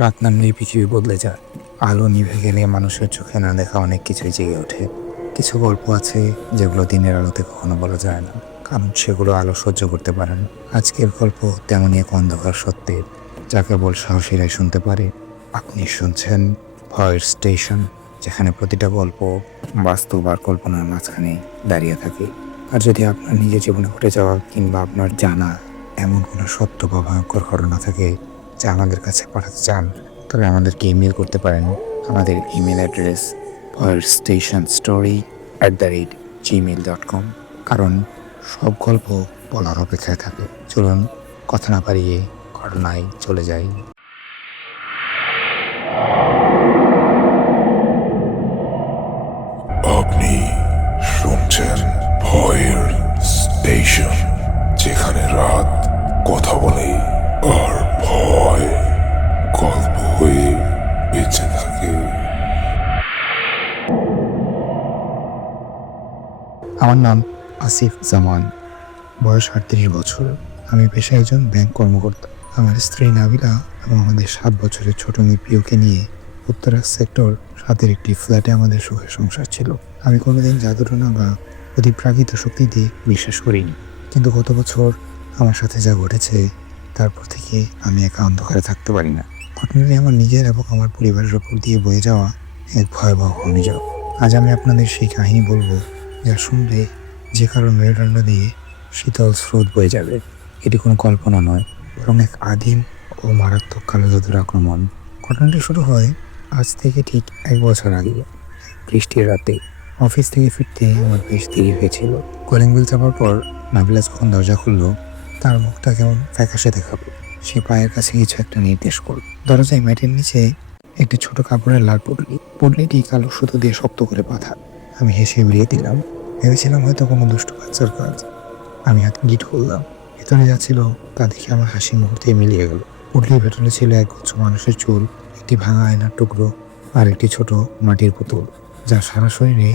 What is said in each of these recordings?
রাত নামলেই পৃথিবী বদলে যায়। আলো নিভে গেলে মানুষের চোখে না দেখা অনেক কিছুই জেগে ওঠে। কিছু গল্প আছে যেগুলো দিনের আলোতে কখনো বলা যায় না, কারণ সেগুলো আলো সহ্য করতে পারে না। আজকের গল্প তেমনই এক অন্ধকার সত্যের, যা কেবল সাহসীরাই শুনতে পারে। আপনি শুনছেন ভয়ের স্টেশন, যেখানে প্রতিটা গল্প বাস্তব আর কল্পনার মাঝখানে দাঁড়িয়ে থাকে। আর যদি আপনার নিজের জীবনে ঘটে যাওয়া কিংবা আপনার জানা এমন কোনো সত্য বা ভয়ঙ্কর ঘটনা থাকে যা আমাদের কাছে পাঠাতে চান, তবে আমাদেরকে ইমেল করতে পারেন। আমাদের ইমেল অ্যাড্রেস voicestationstory@gmail.com। কারণ সব গল্প বলার অপেক্ষায় থাকে। চলুন কথা না পারিয়ে ঘটনায় চলে যাই। আপনি শুনছেন ভয়ের স্টেশন, যেখানে রাত কথা বলে আর ভয় গল্প হয়ে বেঁচে থাকে। আমার নাম আসিফ জামান, বয়স 38 বছর। আমি পেশায় একজন ব্যাংক কর্মকর্তা। আমার স্ত্রী নাবিলা এবং আমাদের 7 বছরের ছোট মেয়ে প্রিয়কে নিয়ে উত্তরা সেক্টর 7-এর একটি ফ্ল্যাটে আমাদের সুখের সংসার ছিল। আমি কোনোদিন জাদুটনা বা অতিপ্রাকৃত শক্তিতে বিশ্বাস করিনি, কিন্তু গত বছর আমার সাথে যা ঘটেছে তারপর থেকে আমি একা অন্ধকারে থাকতে পারি না। ঘটনাটি আমার নিজের এবং আমার পরিবারের ওপর দিয়ে বয়ে যাওয়া এক ভয়াবহ ঘূর্ণিঝড়। আজ আমি আপনাদের সেই কাহিনী বলবো, যা শুনলে যে কারো মেরুদণ্ড দিয়ে শীতল স্রোত বয়ে যাবে। এটি কোনো কল্পনা নয়, বরং এক আদিম ও মারাত্মক কালো জাদুর আক্রমণ। ঘটনাটি শুরু হয় আজ থেকে ঠিক 1 বছর আগে। বৃষ্টির রাতে অফিস থেকে ফিরতে আমার বেশ দেরি হয়েছিল। কলিং বেল চাপার পর নাবিলা যখন দরজা খুললো, তার মুখটা কেমন ফ্যাকাশে দেখালো। সে পায়ের কাছে কিছু একটা নির্দেশ করল। দরজায় ম্যাটের নিচে একটি ছোট কাপড়ের লাল পুটলিটি কালো সুতো দিয়ে শক্ত করে বাঁধা। আমি হেসে উড়িয়ে দিলাম, ভেবেছিলাম হয়তো কোনো দুষ্টু বাচ্চার কাজ। আমি হাত গিট করলাম। ভেতরে যাচ্ছিল তা দেখে আমার হাসি মুহূর্তে মিলিয়ে গেল। পুটলির ভেতরে ছিল এক গুচ্ছ মানুষের চুল, একটি ভাঙা আয়নার টুকরো আর একটি ছোট মাটির পুতুল, যা সারা শরীরে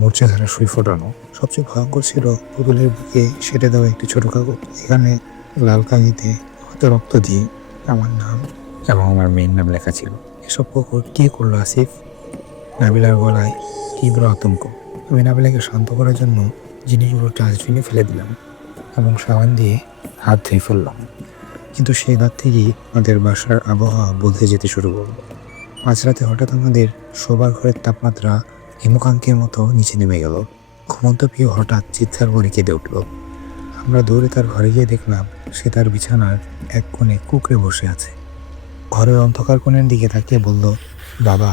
মূর্ছা ধারা সুই ফোটানো। সবচেয়ে ভয়ঙ্কর ছিল পুতুলের বুকে সেটে দেওয়া একটি ছোট কাগজ। এখানে লাল কাগিতে হয়তো রক্ত দিয়ে আমার নাম এবং আমার মেয়ের নাম লেখা ছিল। এসব কে করলো আসিফ? নাবিলার গলায় তীব্র আতঙ্ক। আমি নাবিলাকে শান্ত করার জন্য জিনিসগুলো ডাস্টবিনে ফেলে দিলাম এবং সাবান দিয়ে হাত ধুয়ে ফেললাম। কিন্তু সেই রাত থেকেই আমাদের বাসার আবহাওয়া বদলে যেতে শুরু করলো। মাঝরাতে হঠাৎ আমাদের শোবার ঘরের তাপমাত্রা হিমকাঙ্কের মতো নিচে নেমে গেল। ঘুমন্ত প্রিয় হঠাৎ চিৎকার করে কেঁদে উঠল। আমরা দৌড়ে তার ঘরে গিয়ে দেখলাম সে তার বিছানার এক কোণে কুঁকড়ে বসে আছে। ঘরের অন্ধকার কোণের দিকে তাকিয়ে বলল, বাবা,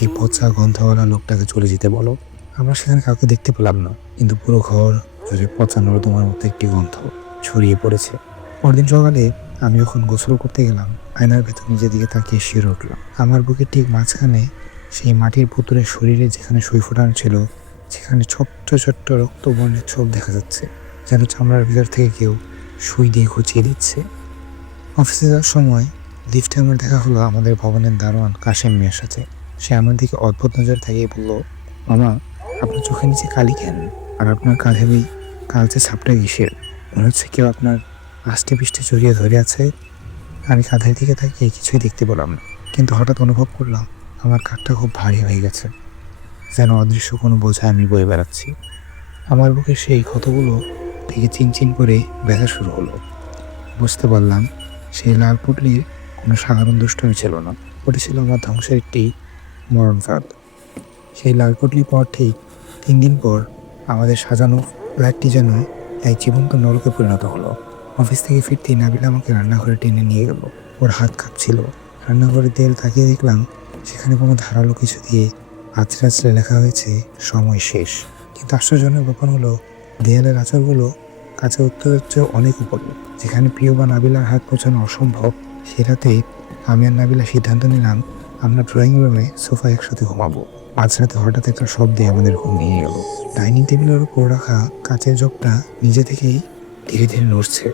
এই পচা গন্ধওয়ালা লোকটাকে চলে যেতে বলো। আমরা সেখানে কাউকে দেখতে পেলাম না, কিন্তু পুরো ঘর জুড়ে পচা নর্দমার মতো একটি গন্ধ ছড়িয়ে পড়েছে। পরদিন সকালে আমি যখন গোসল করতে গেলাম, আয়নার ভেতর নিজের দিকে তাকিয়ে শিউরে উঠলাম। আমার বুকের ঠিক মাঝখানে সেই মাটির পুতুলের শরীরে যেখানে সুই ফোটানো ছিল, সেখানে ছোট্ট ছোট্ট রক্তবর্ণের ছোপ দেখা যাচ্ছে, যেন চামড়ার ভিতর থেকে কেউ সুই দিয়ে খুঁচিয়ে দিচ্ছে। অফিসে যাওয়ার সময় লিফটে আমার দেখা হলো আমাদের ভবনের দারোয়ান কাশেম মিয়ার সাথে। সে আমার দিকে অদ্ভুত নজর তাকিয়ে বলল, মামা, আপনার চোখের নিচে কালি কেন? আর আপনার কাঁধে ওই কালচে ছাপটা কিসের? মনে হচ্ছে কেউ আপনার আষ্টে পৃষ্ঠে জড়িয়ে ধরে আছে। আমি কাঁধের দিকে তাকিয়ে কিছুই দেখতে পেলাম না, কিন্তু হঠাৎ অনুভব করলাম আমার কাঁধটা খুব ভারী হয়ে গেছে, যেন অদৃশ্য কোনো বোঝা আমি বয়ে বেড়াচ্ছি। আমার বুকে সেই ক্ষতগুলো থেকে চিনচিন করে ব্যথা শুরু হলো। বুঝতে পারলাম সেই লাল পুটলির কোনো সাধারণ দুষ্টমি ছিল না, ওটি ছিল আমার ধ্বংসের একটি মরণফাঁদ। সেই লাল পুটলি পর ঠিক 3 দিন পর আমাদের সাজানো ফ্ল্যাটটি যেন এক জীবন্ত নরকে পরিণত হলো। অফিস থেকে ফিরতেই নাবিলা আমাকে রান্নাঘরে টেনে নিয়ে গেল। ওর হাত কাঁপছিল। রান্নাঘরের দেয়াল তাকিয়ে দেখলাম সেখানে কোনো ধারালো কিছু দিয়ে আছড়ে আছড়ে লেখা হয়েছে সময় শেষ। কিন্তু আশ্চর্যজনক ব্যাপার হলো, দেয়ালের আঁচড়গুলো কাছে উত্তরের চেয়ে অনেক উপরে। যেখানে প্রিয় বা নাবিলার হাত পৌঁছানো অসম্ভব, সে রাতে আমি আর নাবিলা সিদ্ধান্ত নিলাম আমরা ড্রয়িং রুমে সোফায় একসাথে ঘুমাবো। মাঝরাতে হঠাৎ একটা শব্দে আমাদের ঘুম ভেঙে গেল। ডাইনিং টেবিলের উপর রাখা কাচের জগটা নিজে থেকেই ধীরে ধীরে নড়ছে।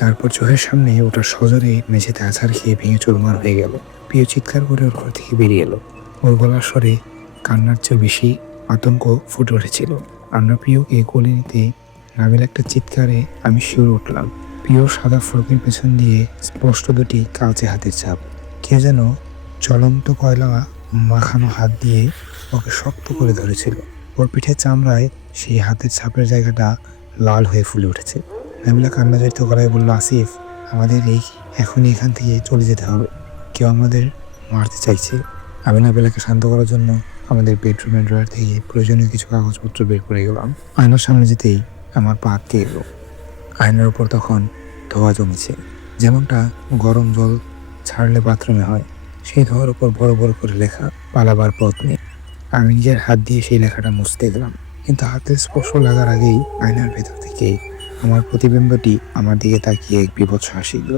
তারপর চোখের সামনে ওটা সজোরে মেঝেতে আছাড় খেয়ে ভেঙে চুরমার হয়ে গেল। প্রিয় চিৎকার করে ওর ঘর থেকে বেরিয়ে এলো। ওর গলার স্বরে কান্নার চেয়ে বেশি আতঙ্ক ফুটে উঠেছিল। আমরা প্রিয়কে কোলে নিতে নাবিল একটা চিৎকারে আমি শিউরে উঠলাম। প্রিয় সাদা ফ্রকের পেছন দিয়ে স্পষ্ট দুটি কালচে হাতের ছাপ। কে যেন জ্বলন্ত কয়লা মাখানো হাত দিয়ে ওকে শক্ত করে ধরেছিল। ওর পিঠের চামড়ায় সেই হাতের ছাপের জায়গাটা লাল হয়ে ফুলে উঠেছে। নাবিলা কান্না জড়িত গলায় বলল, আসিফ, আমাদের এখনই এখান থেকে চলে যেতে হবে। কেউ আমাদের মারতে চাইছে। আমি নাবিলাকে শান্ত করার জন্য আমাদের বেডরুমের ড্রয়ার থেকে প্রয়োজনীয় কিছু কাগজপত্র বের করে গেলাম। আয়নার সামনে যেতেই আমার পা আটকে এলো। আয়নার উপর তখন ধোঁয়া জমেছে, যেমনটা গরম জল ছাড়লে বাথরুমে হয়। সেই ধোঁয়ার উপর বড় বড় করে লেখা, পালাবার পথ নেই। আমি নিজের হাত দিয়ে সেই লেখাটা মুছতে গেলাম, কিন্তু হাতের স্পর্শ লাগার আগেই আয়নার ভেতর থেকে আমার প্রতিবিম্বটি আমার দিকে তাকিয়ে এক বীভৎস হাসি দিল।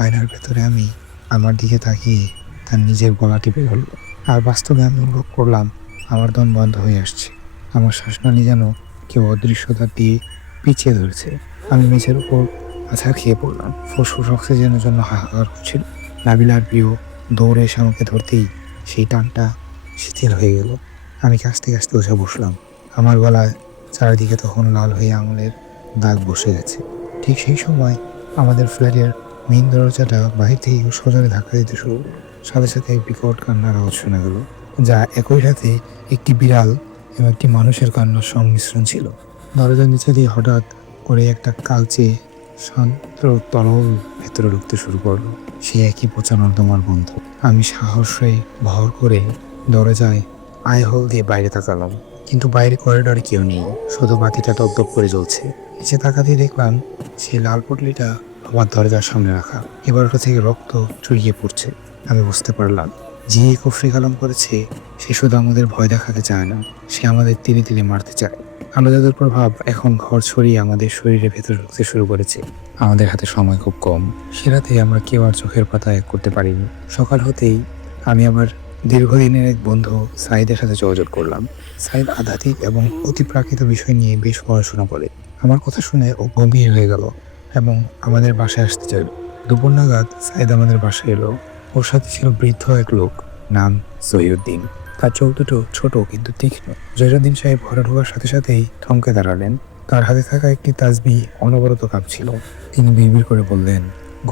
আয়নার ভেতরে আমি আমার দিকে তাকিয়ে তার নিজের গলা টিপে ধরল। আর বাস্তবে আমি অনুভব করলাম আমার দম বন্ধ হয়ে আসছে। আমার শ্বাসনালী যেন কেউ অদৃশ্যতা দিয়ে পিছিয়ে ধরেছে। আমি মেঝের উপর আছাড় খেয়ে পড়লাম। ফুসফুস অক্সিজেনের জন্য হাহাকার করছিল। নাবিলার প্রিয় দৌড়ে এসে আমাকে ধরতেই সেই টানটা শিথিল হয়ে গেল। আমি কাশতে কাশতে উঠে বসলাম। আমার গলায় চারিদিকে তখন লাল হয়ে আঙুলের দাগ বসে গেছে। ঠিক সেই সময় আমাদের ফ্ল্যাটের মেইন দরজাটা বাহির থেকে সজোরে ধাক্কা দিতে শুরু। সাথে সাথে এক বিকট কান্নার আওয়াজ শোনা গেল, যা একই সাথে একটি বিড়াল এবং একটি মানুষের কান্নার সংমিশ্রণ ছিল। দরজার নিচে দিয়ে হঠাৎ করে একটা কালচে শান্ত তরল ভেতরে ঢুকতে শুরু করলো। সে একই পচা নর্দমার গন্ধ। আমি সাহসে ভর করে দরজায় আই হোল দিয়ে বাইরে তাকালাম, কিন্তু বাইরে করিডরে কেউ নেই, শুধু বাতিটা দপদপ করে জ্বলছে। নিচে তাকাতেই দেখলাম সেই লাল পটলিটা আমার দরজার সামনে রাখা। এবার ওটা থেকে রক্ত চুইয়ে পড়ছে। আমি বুঝতে পারলাম যে কুফরি কালাম করেছে সে শুধু আমাদের ভয় দেখাতে চায় না, সে আমাদের তিলে তিলে মারতে চায়। কালো জাদুর প্রভাব এখন ঘর ছড়িয়ে আমাদের শরীরের ভেতর ঢুকতে শুরু করেছে। আমাদের হাতে সময় খুব কম। সে রাতে আমরা কেউ আর চোখের পাতা এক করতে পারিনি। সকাল হতেই আমি আমার দীর্ঘদিনের এক বন্ধু সাইদের সাথে যোগাযোগ করলাম। সাইদ আধ্যাত্মিক এবং অতিপ্রাকৃত বিষয় নিয়ে বেশ পড়াশোনা করে। আমার কথা শুনে ও গম্ভীর হয়ে গেল এবং আমাদের বাসায় আসতে চাইল। দুপুর নাগাদ সাইদ আমাদের বাসায় এলো। ওর সাথে ছিল বৃদ্ধ এক লোক, নাম জহিরুদ্দিন। তার চোখ দুটো ছোট কিন্তু তীক্ষ্ণ। জহিরুদ্দিন সাহেব ঘরে ঢোকার সাথে সাথেই থমকে দাঁড়ালেন। তার হাতে থাকা একটি তাসবিহ অনবরত কাঁপছিল। তিনি বিড়বিড় করে বললেন,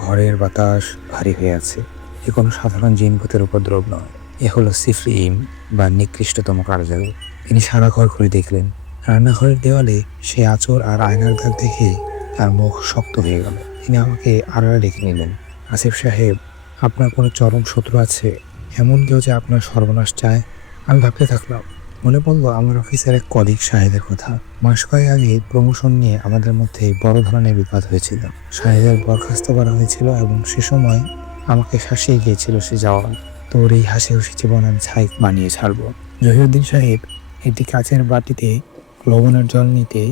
ঘরের বাতাস ভারী হয়ে আছে। এ কোনো সাধারণ জিনভূতের উপদ্রব নয়, এ হলো সিফলিম বা নিকৃষ্টতম কার্যালয়। তিনি সারা ঘর ঘুরে দেখলেন। রান্নাঘরের দেওয়ালে সে আঁচড় আর আয়নার দাগ দেখে তার মুখ শক্ত হয়ে গেল। তিনি আমাকে আড়ালে ডেকে নিলেন। আসিফ সাহেব, আপনার কোনো চরম শত্রু আছে? এমন কেউ যে আপনার সর্বনাশ চায়? আমি ভাবতে থাকলাম। মনে পড়ল আমার অফিসের এক কলিগ শাহেদের কথা। মাস কয়েক আগে প্রমোশন নিয়ে আমাদের মধ্যে বড় ধরনের বিবাদ হয়েছিল। শাহেদের বরখাস্ত করা হয়েছিল এবং সে সময় আমাকে শাসিয়ে গিয়েছিল সে যাওয়া। তোর এই হাসি খুশি জীবন আমি ছাই বানিয়ে ছাড়বো। জহিরুদ্দিন সাহেব একটি কাচের বাটিতে লবণের জল নিতে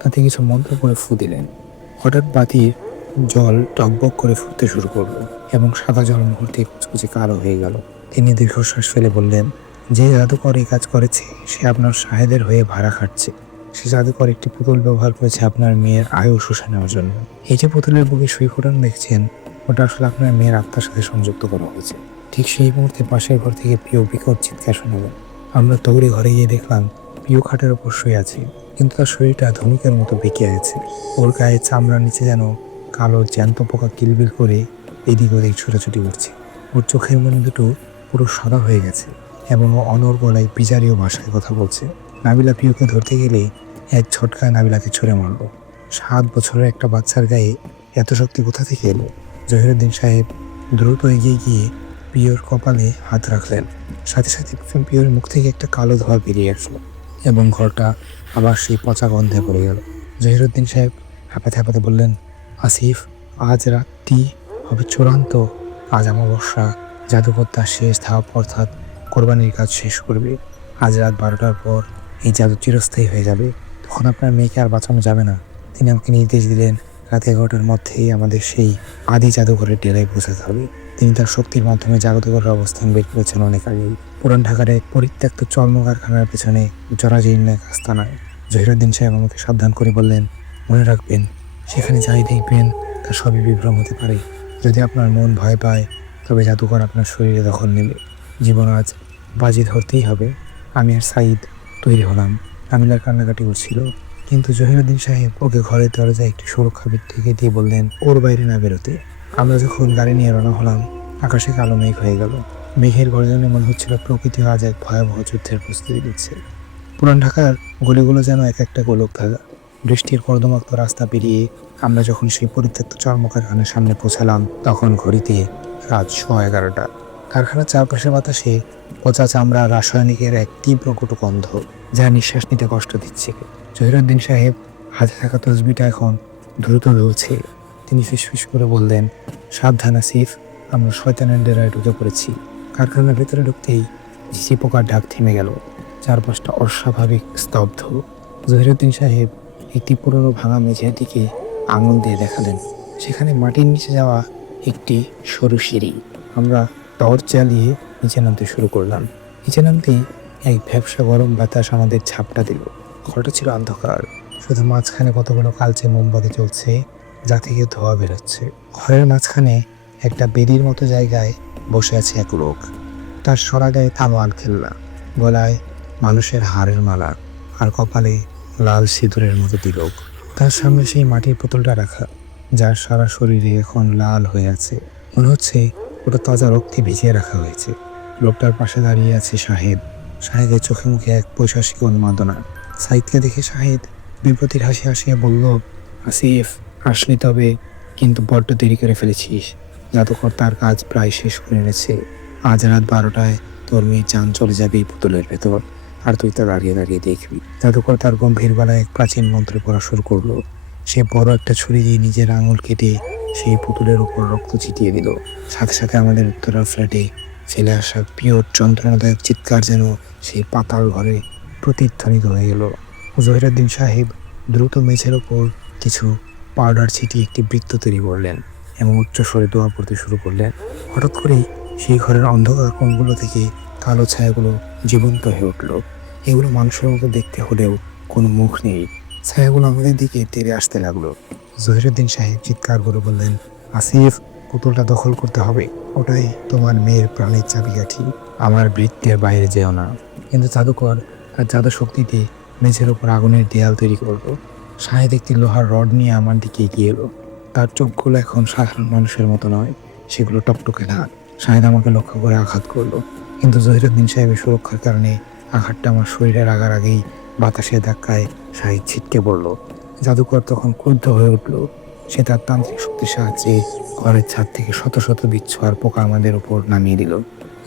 তাতে কিছু মন্ত্র করে ফু দিলেন। হঠাৎ বাতির জল টকবক করে ফুটতে শুরু করলো এবং সাদা জল মুহূর্তে কুচকুচে কালো হয়ে গেল। তিনি দীর্ঘশ্বাস ফেলে বললেন, যে জাদুকর এই কাজ করেছে সে আপনার শাহেদের হয়ে ভাড়া খাটছে। সে জাদুকর একটি পুতুল ব্যবহার করেছে আপনার মেয়ের আয়ু শুষে নেওয়ার জন্য। এই যে পুতুলের বুকে সুই ফোটানো দেখছেন, ওটা আসলে আপনার মেয়ের আত্মার সাথে সংযুক্ত করা হয়েছে। ঠিক সেই মুহূর্তে পাশের ঘর থেকে প্রিয় বিকট চিৎকার শোনা গেল। আমরা দৌড়ে ঘরে গিয়ে দেখলাম প্রিয় খাটের ওপর শুয়ে আছে, কিন্তু তার শরীরটা ধনুকের মতো বেঁকে আছে। ওর গায়ে চামড়ার নিচে যেন কালো জ্যান্ত পোকা কিলবিল করে এদিক ওদিক ছোটাছুটি করছে। ওর চোখের মনি দুটো পুরো সাদা হয়ে গেছে এবং ও অনর গলায় বিজারীয় ভাষায় কথা বলছে। নাবিলা প্রিয়কে ধরতে গেলে এক ঝটকায় নাবিলাকে ছুঁড়ে মারল। 7 বছরের একটা বাচ্চার গায়ে এত শক্তি কোথা থেকে এলো? জহিরুদ্দিন সাহেব দ্রুত এগিয়ে গিয়ে প্রিয়র কপালে হাত রাখলেন। সাথে সাথে প্রিয়র মুখ থেকে একটা কালো ধোঁয়া বেরিয়ে আসলো এবং ঘরটা আবার সেই পচা গন্ধে পড়ে গেল। জহিরুদ্দিন সাহেব হাঁপাতে হাঁপাতে বললেন, আসিফ, আজ রাতটি হবে চূড়ান্ত। আজ অমাবস্যা। জাদুকর তার শেষ ধাপ অর্থাৎ কোরবানির কাজ শেষ করবে। আজ রাত 12টার পর এই জাদু চিরস্থায়ী হয়ে যাবে। তখন আপনার মেয়েকে আর বাঁচানো যাবে না। তিনি আমাকে নির্দেশ দিলেন রাত 11টার মধ্যেই আমাদের সেই আদি জাদুঘরের ডেরায় পৌঁছাতে হবে। তিনি তার শক্তির মাধ্যমে জাদুঘরের অবস্থান বের করেছেন অনেক আগেই, পুরান ঢাকার এক পরিত্যক্ত চর্ম কারখানার পেছনে জরাজীর্ণ এক আস্তানায়। জহিরুদ্দিন সাহেব আমাকে সাবধান করে বললেন, মনে রাখবেন, সেখানে যাই দেখবেন তা সবই বিভ্রম হতে পারে। যদি আপনার মন ভয় পায় তবে জাদুকর আপনার শরীরে দখল নেবে। জীবন আজ বাজি ধরতেই হবে। আমি আর সাইদ তৈরি হলাম। আমিলার কান্নাকাটি করছিল, কিন্তু জহিরুদ্দিন সাহেব ওকে ঘরের দরজায় একটি সুরক্ষা বিট ঠেকে দিয়ে বললেন ওর বাইরে না বেরোতে। আমরা যখন গাড়ি নিয়ে রওনা হলাম, আকাশে কালো মেঘ হয়ে গেল। মেঘের গর্জনে মনে হচ্ছিল প্রকৃতি আজ এক ভয়াবহ যুদ্ধের প্রস্তুতি নিচ্ছে। পুরান ঢাকার গলিগুলো যেন এক একটা গোলক ধাঁধা। বৃষ্টির কর্দমাক্ত রাস্তা পেরিয়ে আমরা যখন সেই পরিত্যক্ত চর্ম কারখানার সামনে পৌঁছালাম, তখন ঘড়িতে রাত 11:15। কারখানার চারপাশের বাতাসে পচা চামড়া রাসায়নিকের এক তীব্র কটু গন্ধ, যা নিঃশ্বাস নিতে কষ্ট দিচ্ছে। জহিরুদ্দিন সাহেব হাতে থাকা তসবিটা এখন দ্রুত দুলছে। তিনি ফিসফিস করে বললেন, সাবধান আসিফ, আমরা শয়তানের ডেরায় ঢুকে পড়েছি। কারখানার ভেতরে ঢুকতেই ঝিঝি পোকার ডাক থেমে গেল। চারপাশটা অস্বাভাবিক স্তব্ধ। জহিরুদ্দিন সাহেব একটি পুরনো ভাঙা মেঝের দিকে আঙুল দিয়ে দেখালেন। সেখানে মাটির নিচে যাওয়া একটি সরু সিঁড়ি। আমরা টর্চ জ্বালিয়ে নিচে নামতে শুরু করলাম। নিচে নামতেই এক ভ্যাপসা গরম বাতাস আমাদের ঝাপটা দিল। ঘরটা ছিল অন্ধকার, শুধু মাঝখানে কতগুলো কালচে মোমবাতি জ্বলছে, যা থেকে ধোঁয়া বেরোচ্ছে। ঘরের মাঝখানে একটা বেদির মতো জায়গায় বসে আছে এক লোক। তার সরা গায়ে তালোয়ার খেলনা, গলায় মানুষের হাড়ের মালা, আর কপালে লাল সিঁদুরের মতো তিলক। তার সামনে সেই মাটির বোতলটা রাখা, যার সারা শরীরে এখন লাল হয়ে আছে। মনে হচ্ছে ওটা তাজা রক্তে ভিজিয়ে রাখা হয়েছে। লোকটার পাশে দাঁড়িয়ে আছে শাহেদ। শাহেদের চোখে মুখে এক পৈশাসিক উন্মাদনা। সাইদকে দেখে শাহেদ বিব্রতির হাসি হাসিয়ে বলল, আসিফ, আসলি তবে, কিন্তু বড্ড দেরি করে ফেলেছিস। জাদুকর তার কাজ প্রায় শেষ করে এনেছে। আজ রাত 12টায় তোর মেয়ে চান চলে যাবে এই পুতুলের ভেতর, আর তুই তা দাঁড়িয়ে দাঁড়িয়ে দেখবি। জাদুকর তার গম্ভীর গলায় এক প্রাচীন মন্ত্র পড়া শুরু করলো। সে বড় একটা ছুরি দিয়ে নিজের আঙুল কেটে সেই পুতুলের উপর রক্ত ছিটিয়ে দিল। সাথে সাথে আমাদের উত্তরা ফ্ল্যাটে ফেলে আসা পিওর যন্ত্রণাদায়ক চিৎকার যেন সেই পাতাল ঘরে প্রতিধ্বনিত হয়ে গেল। জহিরুদ্দিন সাহেব দ্রুত মেঝের ওপর কিছু পাউডার ছিটিয়ে একটি বৃত্ত তৈরি করলেন এবং উচ্চস্বরে দোয়া পড়তে শুরু করলেন। হঠাৎ করেই সেই ঘরের অন্ধকার কোণগুলো থেকে কালো ছায়াগুলো জীবন্ত হয়ে উঠল। এগুলো মানুষের মতো দেখতে হলেও কোনো মুখ নেই। ছায়াগুলো আমাদের দিকে তেড়ে আসতে লাগলো। জহিরুদ্দিন সাহেব চিৎকার করে বললেন, আসিফ, পুতুলটা দখল করতে হবে। ওটাই তোমার মেয়ের প্রাণের চাবিকাঠি। আমার বৃত্তের বাইরে যেও না। কিন্তু জাদুকর আর জাদু শক্তিতে মেঝের ওপর আগুনের দেয়াল তৈরি করলো। শাহেদ একটি লোহার রড নিয়ে আমার দিকে এগিয়ে এলো। তার চোখগুলো এখন সাধারণ মানুষের মতো নয়, সেগুলো টকটকে লাল। শাহেদ আমাকে লক্ষ্য করে আঘাত করলো, কিন্তু জহিরুদ্দিন সাহেবের সুরক্ষার কারণে আঘাতটা আমার শরীরে লাগার আগেই বাতাসের ধাক্কায় শাহেদ ছিটকে পড়ল। জাদুকর তখন ক্রুদ্ধ হয়ে উঠল। সে তার তান্ত্রিক শক্তির সাহায্যে ঘরের ছাদ থেকে শত শত বিচ্ছু আর পোকা আমাদের উপর নামিয়ে দিল।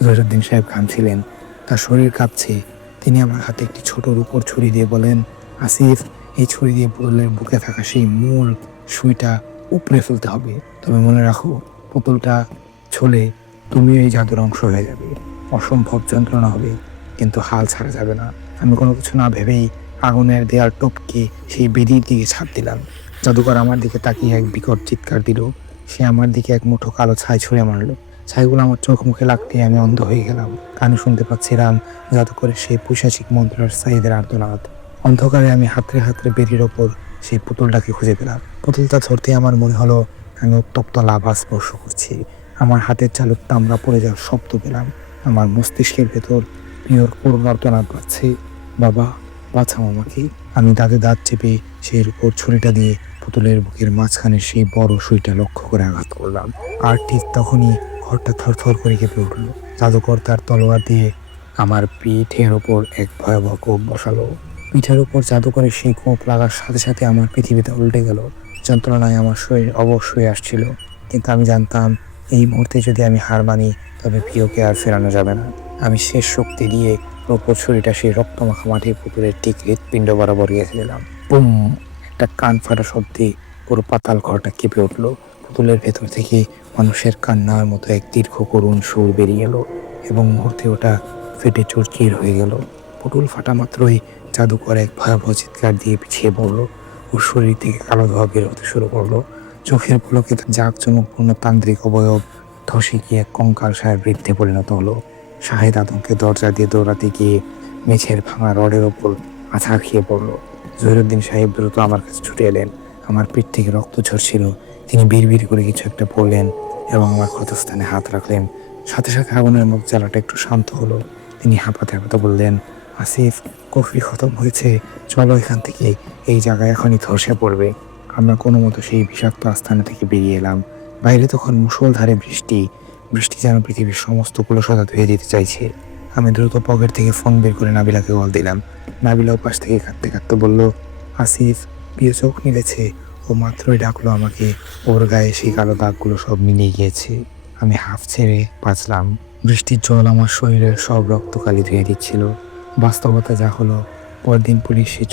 জহিরুদ্দিন সাহেব ঘামছিলেন, তার শরীর কাঁপছে। তিনি আমার হাতে একটি ছোট রূপোর ছুরি দিয়ে বলেন, আসিফ, এই ছুরি দিয়ে পুতুলের বুকে থাকা সেই মূল সুইটা উপড়ে ফেলতে হবে। তবে মনে রাখো, পুতুলটা ছলে তুমিও এই জাদুর অংশ হয়ে যাবে। অসম্ভব যন্ত্রণা হবে, কিন্তু হাল ছাড়া যাবে না। আমি কোনো কিছু না ভেবেই আগুনের দেয়াল টপকে সেই বেদির দিকে ছাপ দিলাম। জাদুকর আমার দিকে তাকিয়ে এক বিকট চিৎকার দিল। সে আমার দিকে এক মুঠো কালো ছাই ছুঁড়ে মারলো। ছাইগুলো আমার চোখ মুখে লাগতে আমি অন্ধ হয়ে গেলাম। কানে শুনতে পাচ্ছিলাম জাদুকরের সেই পৈশাচিক মন্ত্রের সাইদের আর্তনাদ। অন্ধকারে আমি হাতড়ে হাতড়ে বেদির ওপর সেই পুতুলটাকে খুঁজে পেলাম। পুতুলটা ধরতে আমার মনে হলো আমি উত্তপ্ত লাভা স্পর্শ করছি। আমার হাতের চালুর তামড়া পড়ে যাওয়ার শব্দ পেলাম। আমার মস্তিষ্কের ভেতর পিওর করুণ আর্তনাদ পাচ্ছে, বাবা, বাঁচাও আমাকে। আমি দাঁতে দাঁত চেপে সেই উপর ছুরিটা দিয়ে পুতুলের বুকের মাঝখানে সেই বড় সুইটা লক্ষ্য করে আঘাত করলাম। আর ঠিক তখনই ঘরটা থরথর করে কেঁপে উঠল। জাদুকর তার তলোয়ার দিয়ে আমার পিঠের ওপর এক ভয়াবহ কোপ বসালো। পিঠের উপর জাদুকরের সেই কোপ লাগার সাথে সাথে আমার পৃথিবীতে উল্টে গেল। যন্ত্রণায় আমার শরীর অবশ্যই আসছিল, কিন্তু আমি জানতাম এই মুহূর্তে যদি আমি হার মানি তবে প্রিয়কে আর ফেরানো যাবে না। আমি শেষ শক্তি দিয়ে রূপোর ছুরিটা সেই রক্তমাখা মাটির পুতুলের ঠিক হৃৎপিণ্ড বরাবর গেঁথে দিলাম। বুম! একটা কান ফাটা শব্দে পুরো পাতাল ঘরটা কেঁপে উঠল। পুতুলের ভেতর থেকে মানুষের কান্নার মতো এক দীর্ঘ করুণ সুর বেরিয়ে এলো এবং মুহূর্তে ওটা ফেটে চুরচির হয়ে গেল। পুতুল ফাটা মাত্রই জাদুকর এক ভয়াবহ চিৎকার দিয়ে পিছিয়ে পড়লো। ওর শরীর থেকে কালো ধোঁয়া বের হতে শুরু করলো। চোখের পলকে তার জাঁকজমকপূর্ণ তান্ত্রিক অবয়ব ধসে গিয়ে এক কঙ্কালসার বৃদ্ধে পরিণত হলো। শাহেদ আতঙ্কে দরজা দিয়ে দৌড়াতে গিয়ে মেঝের ভাঙা রডের ওপর আছাড় খেয়ে পড়লো। জহিরুদ্দিন সাহেব দ্রুত আমার কাছে ছুটে এলেন। আমার পিঠ থেকে রক্ত ঝরছিল। তিনি বিড়বিড় করে কিছু একটা বললেন এবং আমার ক্ষতস্থানে হাত রাখলেন। সাথে সাথে আগুনের মুখ জ্বালাটা একটু শান্ত হলো। তিনি হাঁপাতে হাঁপাতে বললেন, আসিফ, কফি খতম হয়েছে, চলো এখান থেকে। এই জায়গায় এখনই ধসে পড়বে। আমরা কোনো মতো সেই বিষাক্ত আস্থানা থেকে বেরিয়ে এলাম। বাইরে তখন মুষলধারে বৃষ্টি। বৃষ্টি যেন পৃথিবীর সমস্ত কুলসতা ধুয়ে দিতে চাইছে। আমি দ্রুত পকেট থেকে ফোন বের করে নাবিলাকে কল দিলাম। নাবিলা পাশ থেকে কাঁদতে কাঁদতে বলল, আসিফ, প্রিয় চোখ মিলেছে। ও মাত্রই ডাকলো আমাকে। ওর গায়ে সেই কালো দাগগুলো সব মিলিয়ে গিয়েছে। আমি হাফ ছেড়ে বাঁচলাম। বৃষ্টির জল আমার শরীরের সব রক্তকালি ধুয়ে দিচ্ছিল। বাস্তবতা যা হলো, পরদিন পুলিশ সেই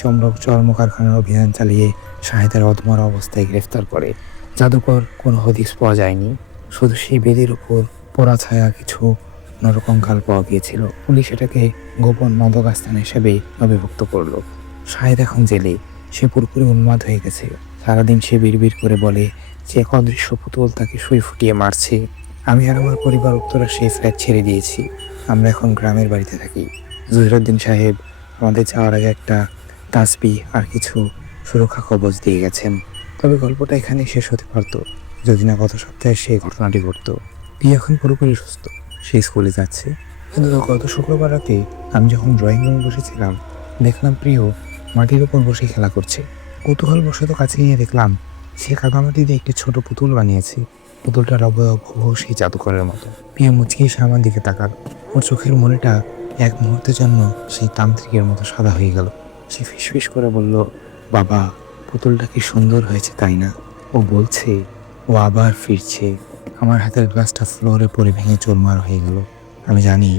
চর্ম কারখানার অভিযান চালিয়ে শাহেদের অধমর অবস্থায় গ্রেফতার করে। জাদুকর কোনো হদিস পাওয়া যায়নি, শুধু সেই বেদির উপর পোড়া ছায়া কিছু নরকঙ্কাল পাওয়া গিয়েছিল। পুলিশ এটাকে গোপন মাদকাস্থান হিসেবে অভিভুক্ত করলো। শাহেদ এখন জেলে। সে পুরোপুরি উন্মাদ হয়ে গেছে। সারাদিন সে বিড়বিড় করে বলে যে এক অদৃশ্য পুতুল তাকে সুই ফুটিয়ে মারছে। আমি আর আমার পরিবার উত্তরা সেই ফ্ল্যাট ছেড়ে দিয়েছি। আমরা এখন গ্রামের বাড়িতে থাকি। জহিরুদ্দিন সাহেব আমাদের যাওয়ার আগে একটা তাসবিহ আর কিছু সুরক্ষা কবচ দিয়ে গেছেন। তবে গল্পটা এখানে শেষ হতে পারত যদি না গত সপ্তাহে সেই ঘটনাটি ঘটতো। প্রিয় এখন পুরোপুরি সুস্থ, সে স্কুলে যাচ্ছে। কিন্তু গত শুক্রবার রাতে আমি যখন ড্রয়িং রুমে বসেছিলাম, দেখলাম প্রিয় মাটির উপর বসে খেলা করছে। কৌতূহল বশত কাছে গিয়ে দেখলাম সে কাদামাটি দিয়ে একটি ছোট পুতুল বানিয়েছে। পুতুলটার অবয়ব হুবহু সেই জাদুকরের মতো। প্রিয় মুচকি এসে আমার দিকে তাকাল। ওর চোখের মনেটা এক মুহূর্তের জন্য সেই তান্ত্রিকের মতো সাদা হয়ে গেল। সে ফিসফিস করে বলল, বাবা, পুতুলটা কি সুন্দর হয়েছে তাই না? ও বলছে ও আবার ফিরছে। আমার হাতের গ্লাসটা ফ্লোরে পড়ে ভেঙে চুরমার হয়ে গেল। আমি জানি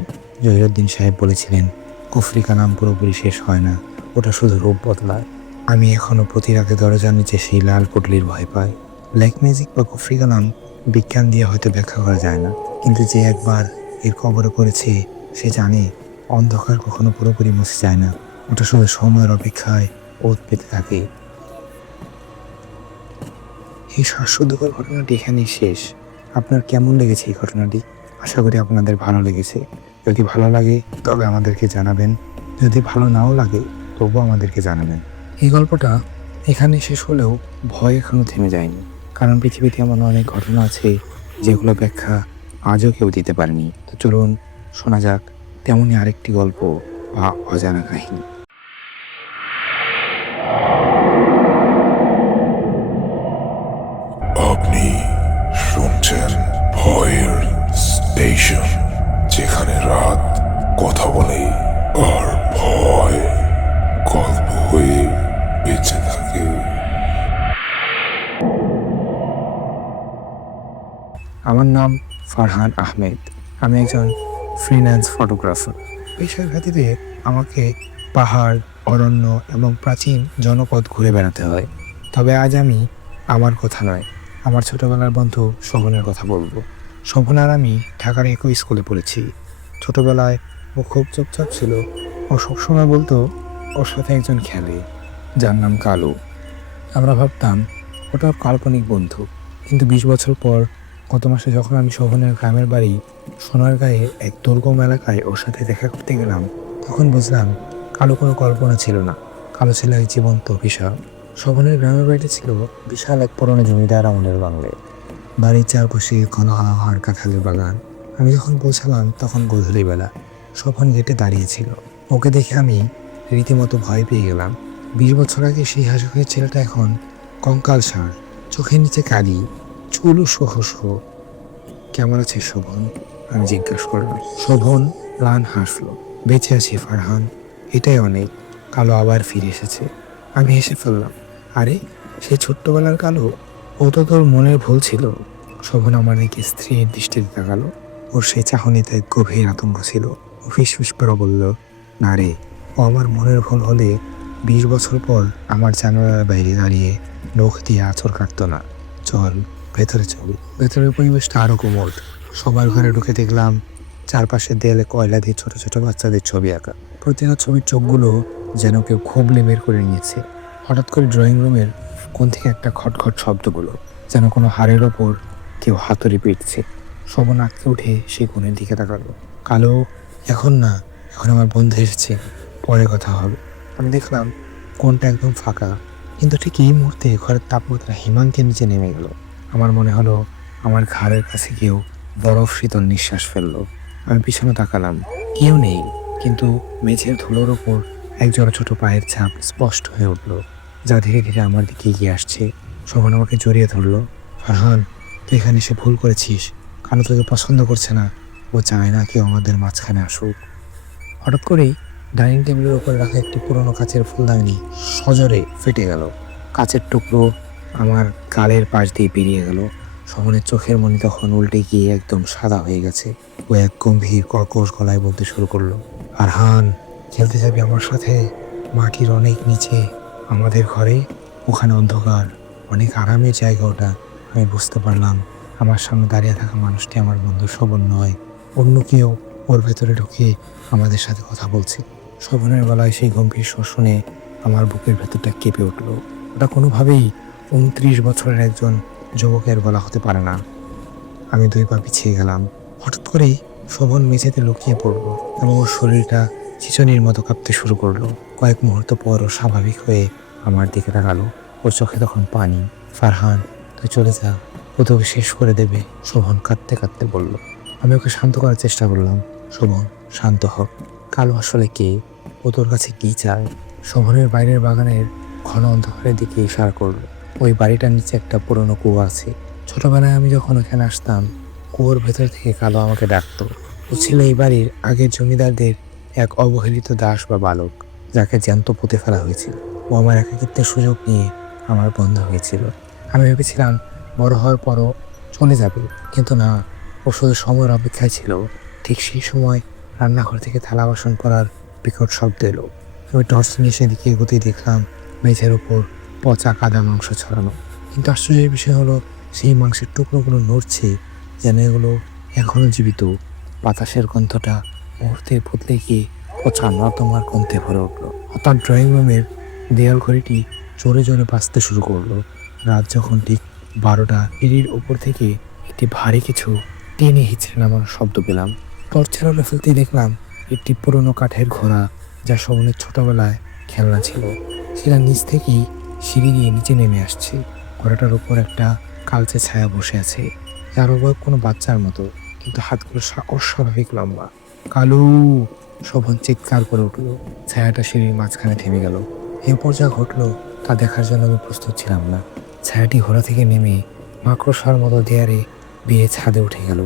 জহিরুদ্দিন সাহেব বলেছিলেন কুফরি নাম পুরোপুরি শেষ হয় না, ওটা শুধু রূপ বদলায়। আমি এখনো প্রতি রাতে দরজার নিচে সেই লাল পুটলির ভয় পাই। ব্ল্যাক ম্যাজিক বা কুফরি নাম বিজ্ঞান দিয়ে হয়তো ব্যাখ্যা করা যায় না, কিন্তু যে একবার এর কবরে পড়েছে সে জানে অন্ধকার কখনো পুরোপুরি মুছে যায় না। ওটা শুধু সময়ের অপেক্ষায় ওত পেতে থাকে। এই শ্বাসরুদ্ধকর ঘটনাটি এখানেই শেষ। আপনার কেমন লেগেছে এই ঘটনাটি? আশা করি আপনাদের ভালো লেগেছে। যদি ভালো লাগে তবে আমাদেরকে জানাবেন, যদি ভালো নাও লাগে তবুও আমাদেরকে জানাবেন। এই গল্পটা এখানে শেষ হলেও ভয় এখনও থেমে যায়নি, কারণ পৃথিবীতে এমন অনেক ঘটনা আছে যেগুলো ব্যাখ্যা আজও কেউ দিতে পারেনি। তো চলুন শোনা যাক তেমনই আরেকটি গল্প বা অজানা কাহিনী। আপনি শুনছেন ভয়ের স্টেশন, যেখানে রাত কথা বলে আর ভয় গল্প হয়ে বেঁচে থাকে। আমার নাম ফারহান আহমেদ। আমি একজন ফ্রিল্যান্স ফটোগ্রাফার। পেশার খাতিরে আমাকে পাহাড়, অরণ্য এবং প্রাচীন জনপদ ঘুরে বেড়াতে হয়। তবে আজ আমি আমার কথা নয়, আমার ছোটবেলার বন্ধু শোভনের কথা বলবো। শোভন আর আমি ঢাকার একই স্কুলে পড়েছি। ছোটবেলায় ও খুব চুপচাপ ছিল। ও সবসময় বলতো ওর সাথে একজন খেলে, যার নাম কালু। আমরা ভাবতাম ওটা ওর কাল্পনিক বন্ধু। কিন্তু 20 বছর পর গত মাসে যখন আমি শোভনের গ্রামের বাড়ি সোনারগাঁয়ে এক দুর্গম এলাকায় ওর সাথে দেখা করতে গেলাম, তখন বুঝলাম কালো কোনো কল্পনা ছিল না, কালো ছিল এক জীবন্ত অভিশাপ। শোভনের গ্রামের বাড়িটা ছিল বিশাল এক পুরনো জমিদার আমলের বাংলায়। বাড়ির চারপাশে ঘন আর কাঁঠালের বাগান। আমি যখন পৌঁছালাম তখন গোধূলি বেলা। শোভন গেটে দাঁড়িয়েছিল। ওকে দেখে আমি রীতিমতো ভয় পেয়ে গেলাম। 20 বছর আগে সেই হাসিখুশি ছেলেটা এখন কঙ্কালসার, চোখের নিচে কালি, চুল সহস। কেমন আছে শোভন? আমি জিজ্ঞাসা করলাম। শোভন প্লান হাসলো। বেঁচে আছি ফারহান, এটাই অনেক। কালো আবার ফিরে এসেছে। আমি হেসে ফেললাম। আরে, সেই ছোট্টবেলার কালো, ও তো তোর মনের ভুল ছিল। শোভন আমার দিকে স্ত্রীর দৃষ্টিতে তাকালো। ওর সেই চাহনিতে গভীর আতঙ্ক ছিল। ও ফিসফিস করে বলল, না রে, ও আমার মনের ভুল হলে 20 বছর পর আমার জানালার বাইরে দাঁড়িয়ে নখ দিয়ে আঁচড় কাটতো না। চল ভেতরে চল। ভেতরের পরিবেশটা আরো কোমল। সবার ঘরে ঢুকে দেখলাম চারপাশের দেয়ালে কয়লা দিয়ে ছোট ছোট বাচ্চাদের ছবি আঁকা। প্রতিটা ছবির চোখগুলো যেন কেউ খুবলে বের করে নিয়েছে। হঠাৎ করে ড্রয়িং রুমের কোণ থেকে একটা খটখট শব্দগুলো, যেন কোনো হাড়ের ওপর কেউ হাতুড়ি পিটছে। শোভন আঁকতে উঠে সেই কোণের দিকে তাকালো। কালো, এখন না, এখন আমার বন্ধু এসেছে, পরে কথা হবে। আমি দেখলাম কোণটা একদম ফাঁকা, কিন্তু ঠিক এই মুহূর্তে ঘরের তাপমাত্রা হিমাঙ্কের নিচে নেমে গেল। আমার মনে হলো আমার ঘাড়ের কাছে কেউ বরফ শীতল নিঃশ্বাস ফেললো। আমি পিছনে তাকালাম, কেউ নেই, কিন্তু মেঝের ধুলোর ওপর একজোড়া ছোট পায়ের ছাপ স্পষ্ট হয়ে উঠলো, যা ধীরে ধীরে আমার দিকে এগিয়ে আসছে। শোভন আমাকে জড়িয়ে ধরলো। ফারহান, তুই এখানে এসে ভুল করেছিস। কারণ তোকে পছন্দ করছে না, ও চায় না কেউ আমাদের মাঝখানে আসুক। হঠাৎ করেই ডাইনিং টেবিলের উপর রাখা একটি পুরনো কাচের ফুলদানি সজোরে ফেটে গেল। কাচের টুকরো আমার গালের পাশ দিয়ে বেরিয়ে গেল। শোভনের চোখের মনি তখন উল্টে গিয়ে একদম সাদা হয়ে গেছে। ও এক গম্ভীর কর্কশ গলায় বলতে শুরু করলো, ফারহান, খেলতে যাবি আমার সাথে? মাটির অনেক নিচে আমাদের ঘরে, ওখানে অন্ধকার, অনেক আরামের জায়গা ওটা। আমি বুঝতে পারলাম আমার সামনে দাঁড়িয়ে থাকা মানুষটি আমার বন্ধু শোভন নয়, অন্য কেউ ওর ভেতরে ঢুকে আমাদের সাথে কথা বলছে। শোভনের গলায় সেই গম্ভীর স্বর শুনে আমার বুকের ভেতরটা কেঁপে উঠলো। ওটা কোনোভাবেই 29 বছরের একজন যুবকের গলা হতে পারে না। আমি 2 পা পিছিয়ে গেলাম। হঠাৎ করেই শোভন মেঝেতে লুকিয়ে পড়লো এবং ওর শরীরটা খিঁচুনির মতো কাঁপতে শুরু করলো। কয়েক মুহূর্ত পর ও স্বাভাবিক হয়ে আমার দিকে তাকালো। ওর চোখে তখন পানি। ফারহান, তুই চলে যা, ও তোকে শেষ করে দেবে, শোভন কাঁদতে কাঁদতে বলল। আমি ওকে শান্ত করার চেষ্টা করলাম। শোভন, শান্ত হ। কালো আসলে কে? ও তোর কাছে কি চায়? শোভনের বাইরের বাগানের ঘন অন্ধকারের দিকে ইশারা করলো। ওই বাড়িটার নিচে একটা পুরনো কুয়া আছে। ছোটবেলায় আমি যখন ওখানে আসতাম, কুয়োর ভেতর থেকে কালো আমাকে ডাকতো। ও ছিল এই বাড়ির আগের জমিদারদের এক অবহেলিত দাস বা বালক, যাকে জ্যান্ত পুঁতে ফেলা হয়েছিল। ও আমার একাকিত্বের সুযোগ নিয়ে আমার বন্ধু হয়েছিল। আমি ভেবেছিলাম বড় হওয়ার পরও চলে যাবে, কিন্তু না, ও শুধু সময়ের অপেক্ষায় ছিল। ঠিক সেই সময় রান্নাঘর থেকে থালা বাসন করার বিকট শব্দ এলো। আমি টর্চ নিয়ে সেদিকে এগোতেই দেখলাম মেঝের উপর পচা কাদা মাংস ছড়ানো। কিন্তু আশ্চর্যের বিষয় হলো, সেই মাংসের টুকরোগুলো নড়ছে, যেন এগুলো এখনো জীবিত। বাতাসের গন্ধটা মুহূর্তে বদলে গিয়ে পচা নর্দমার গন্ধে ভরে উঠল। হঠাৎ ড্রয়িং রুমের দেয়াল ঘড়িটি জোরে জোরে বাজতে শুরু করলো। রাত যখন ঠিক 12টা, সিঁড়ির উপর থেকে একটি ভারী কিছু টেনে হিঁচড়ে নামানোর শব্দ পেলাম। টর্চের আলো ফেলতেই দেখলাম একটি পুরনো কাঠের ঘোড়া, যা শোভনের ছোটবেলায় খেলনা ছিল, সেটা নিচ থেকেই সিঁড়ি দিয়ে নিচে নেমে আসছে। ঘোড়াটার উপর একটা কালচে ছায়া বসে আছে, যার অবয়ব কোনো বাচ্চার মতো, কিন্তু হাতগুলো অস্বাভাবিক লম্বা। কালু! শোভন চিৎকার করে উঠল। ছায়াটা সিঁড়ির মাঝখানে থেমে গেল। এরপর যা ঘটলো তা দেখার জন্য আমি প্রস্তুত ছিলাম না। ছায়াটি ঘোড়া থেকে নেমে মাকড়সার মতো দেয়ারে বেয়ে ছাদে উঠে গেল।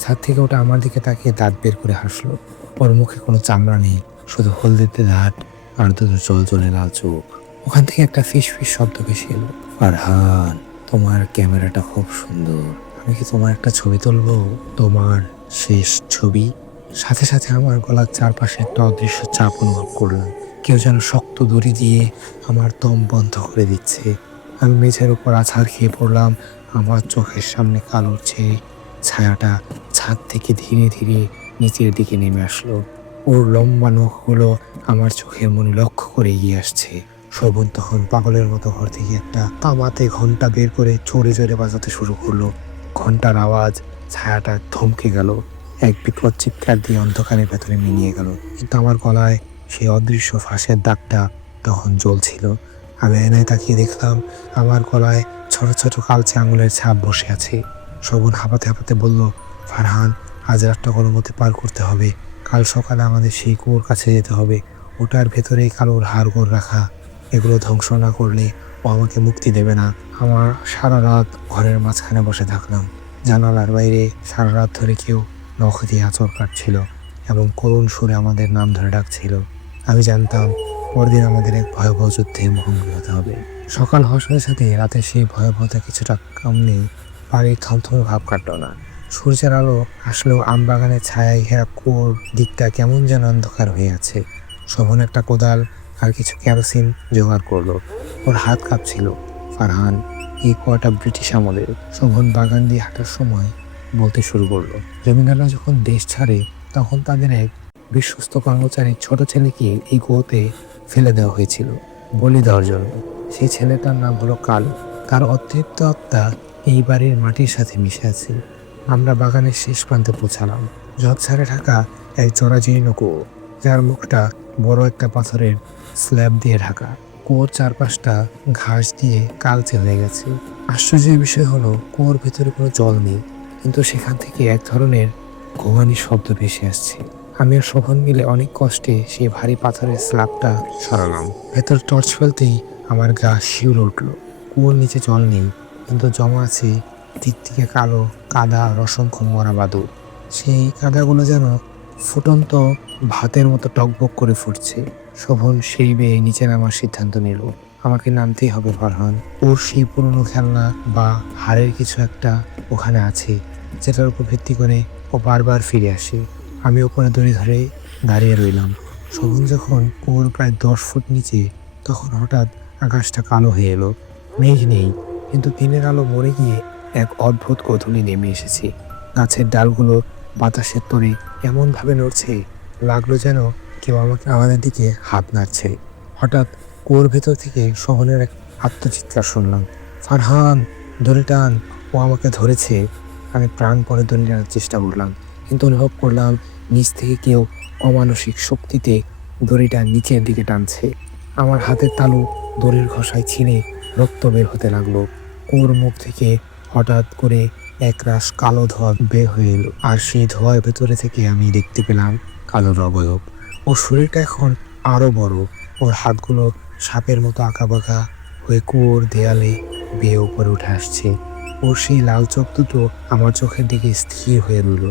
ছাদ থেকে ওটা আমার দিকে তাকিয়ে দাঁত বের করে হাসলো। ওর মুখে কোনো চামড়া নেই, শুধু হলদেটে দাঁত আর দুটো জল জলে লাল চোখ। ওখান থেকে একটা ফিস ফিস শব্দ ভেসে এলো। ফারহান, তোমার ক্যামেরাটা খুব সুন্দর, আমি কি তোমার একটা ছবি তুলবো? তোমার শেষ ছবি? সাথে সাথে আমার গলার চারপাশে একটা অদৃশ্য চাপ অনুভব করলাম। কেউ যেন শক্ত দড়ি দিয়ে আমার দম বন্ধ করে দিচ্ছে। আমি মেঝের উপর আছাড় খেয়ে পড়লাম। আমার চোখের সামনে কালো ছায়াটা ছাদ থেকে ধীরে ধীরে নিচের দিকে নেমে আসলো। ওর লম্বা নখগুলো আমার চোখের মনে লক্ষ্য করে এগিয়ে আসছে। শোভন তখন পাগলের মতো ঘর থেকে একটা তামাতে ঘন্টা বের করে জোরে জোরে বাজাতে শুরু করলো। ঘন্টার আওয়াজ ছায়াটা থমকে গেল, এক বিকট চিৎকার দিয়ে অন্ধকারের ভেতরে মিলিয়ে গেল। কিন্তু আমার গলায় সেই অদৃশ্য ফাঁসের দাগটা তখন জ্বলছিল। আমি আয়নায় তাকিয়ে দেখলাম আমার গলায় ছোট ছোট কালচে আঙুলের ছাপ বসে আছে। শোভন হাঁপাতে হাঁপাতে বলল, ফারহান, আজ রাতটা কোনো মতে পার করতে হবে। কাল সকালে আমাদের সেই কুয়োর কাছে যেতে হবে। ওটার ভেতরেই কালোর হাড়গোড় রাখা। এগুলো ধ্বংস না করলে ও আমাকে মুক্তি দেবে না। আমার সারা রাত ঘরের মাঝখানে বসে থাকলাম। জানালার বাইরে সারা রাত ধরে কেউ নখ দিয়ে আঁচড় কাটছিল এবং করুণ সুরে আমাদের নাম ধরে ডাকছিল। আমি জানতাম পরদিন আমাদের এক ভয়াবহ যুদ্ধে মুখোমুখি হতে হবে। সকাল হওয়ার সাথে সাথে রাতে সেই ভয়াবহতা কিছুটা কমলেই বাড়ির থমথমে ভাব কাটল না। সূর্যের আলো আসলেও আমবাগানের ছায়ায় ঘেরা কুয়োর দিকটা কেমন যেন অন্ধকার হয়ে আছে। শোভন একটা কোদাল আর কিছু কেরোসিন জোগাড় করলো। ওর হাত কাঁপছিল। ফারহান, এই কুয়াটা ব্রিটিশ আমলের। শোভন বাগান দিয়ে হাঁটার সময় বলতে শুরু করলো, জমিদাররা যখন দেশ ছাড়ে তখন তাদের এক বিশ্বস্ত কর্মচারী ছোট ছেলেকে এই কুয়োতে ফেলে দেওয়া হয়েছিল বলি দেওয়ার জন্য। সেই ছেলেটার নাম হলো কালু। তার অতৃপ্ত আত্মা এই বাড়ির মাটির সাথে মিশে আছে। আমরা বাগানের শেষ প্রান্তে পৌঁছালাম। ঝোপঝাড়ে ঢাকা এক জরাজীর্ণ কুয়ো, যার মুখটা বড় একটা পাথরের স্ল্যাব দিয়ে ঢাকা। কুয়োর চারপাশটা ঘাস দিয়ে কালচে হয়ে গেছে। আশ্চর্যের বিষয় হলো কুয়োর ভেতরে কোনো জল নেই, কিন্তু সেখান থেকে এক ধরনের ঘুমানি শব্দ ভেসে আসছে। আমি আর শোভন মিলে অনেক কষ্টে সেই ভারী পাথরের স্ল্যাবটা সরালাম। ভেতর টর্চ ফেলতেই আমার গা শিউরে উঠল। কুয়োর নিচে জল নেই, কিন্তু জমা আছে দিক থেকে কালো কাদা আর অসংখ্য মরা বাদুর। সেই কাদাগুলো যেন ফুটন্ত ভাতের মতো টকবক করে ফুটছে। শোভন সিঁড়ি বেয়ে নিচে নামার সিদ্ধান্ত নিল। আমাকে নামতেই হবে ফারহান। ওর সেই পুরনো খেলনা বা হাড়ের কিছু একটা ওখানে আছে, যেটার উপর ভিত্তি করে ও বারবার ফিরে আসে। আমি ওপরে দড়ি ধরে দাঁড়িয়ে রইলাম। শোভন যখন ওর প্রায় 10 ফুট নিচে, তখন হঠাৎ আকাশটা কালো হয়ে এলো। মেঘ নেই, কিন্তু দিনের আলো মরে গিয়ে এক অদ্ভুত গোধূলি নেমে এসেছে। গাছের ডালগুলো বাতাসের তোড়ে এমনভাবে নড়ছে, লাগলো যেন কেউ আমাদের দিকে হাত নাড়ছে। হঠাৎ কুয়োর ভেতর থেকে শোভনের এক আত্মচিৎকার শুনলাম, ফারহান, দড়ি টান! ও আমাকে ধরেছে। আমি প্রাণপণে দড়ি টানার চেষ্টা করলাম, কিন্তু অনুভব করলাম নিচ থেকে কেউ অমানসিক শক্তিতে দড়িটা নিচের দিকে টানছে। আমার হাতের তালু দড়ির ঘষায় ছিঁড়ে রক্ত বের হতে লাগলো। ওর মুখ থেকে হঠাৎ করে একরাশ কালো ধোঁয়া বের হয়ে এলো, আর সেই ধোঁয়ার ভেতরে থেকে আমি দেখতে পেলাম কালোর অবয়ব। ওর শরীরটা এখন আরো বড়। ওর হাতগুলো সাপের মতো আঁকাবাঁকা হয়ে কুয়োর দেয়ালে বেয়ে উপরে উঠে আসছে। ওর সেই লাল চোখ দুটো আমার চোখের দিকে স্থির হয়ে রইল।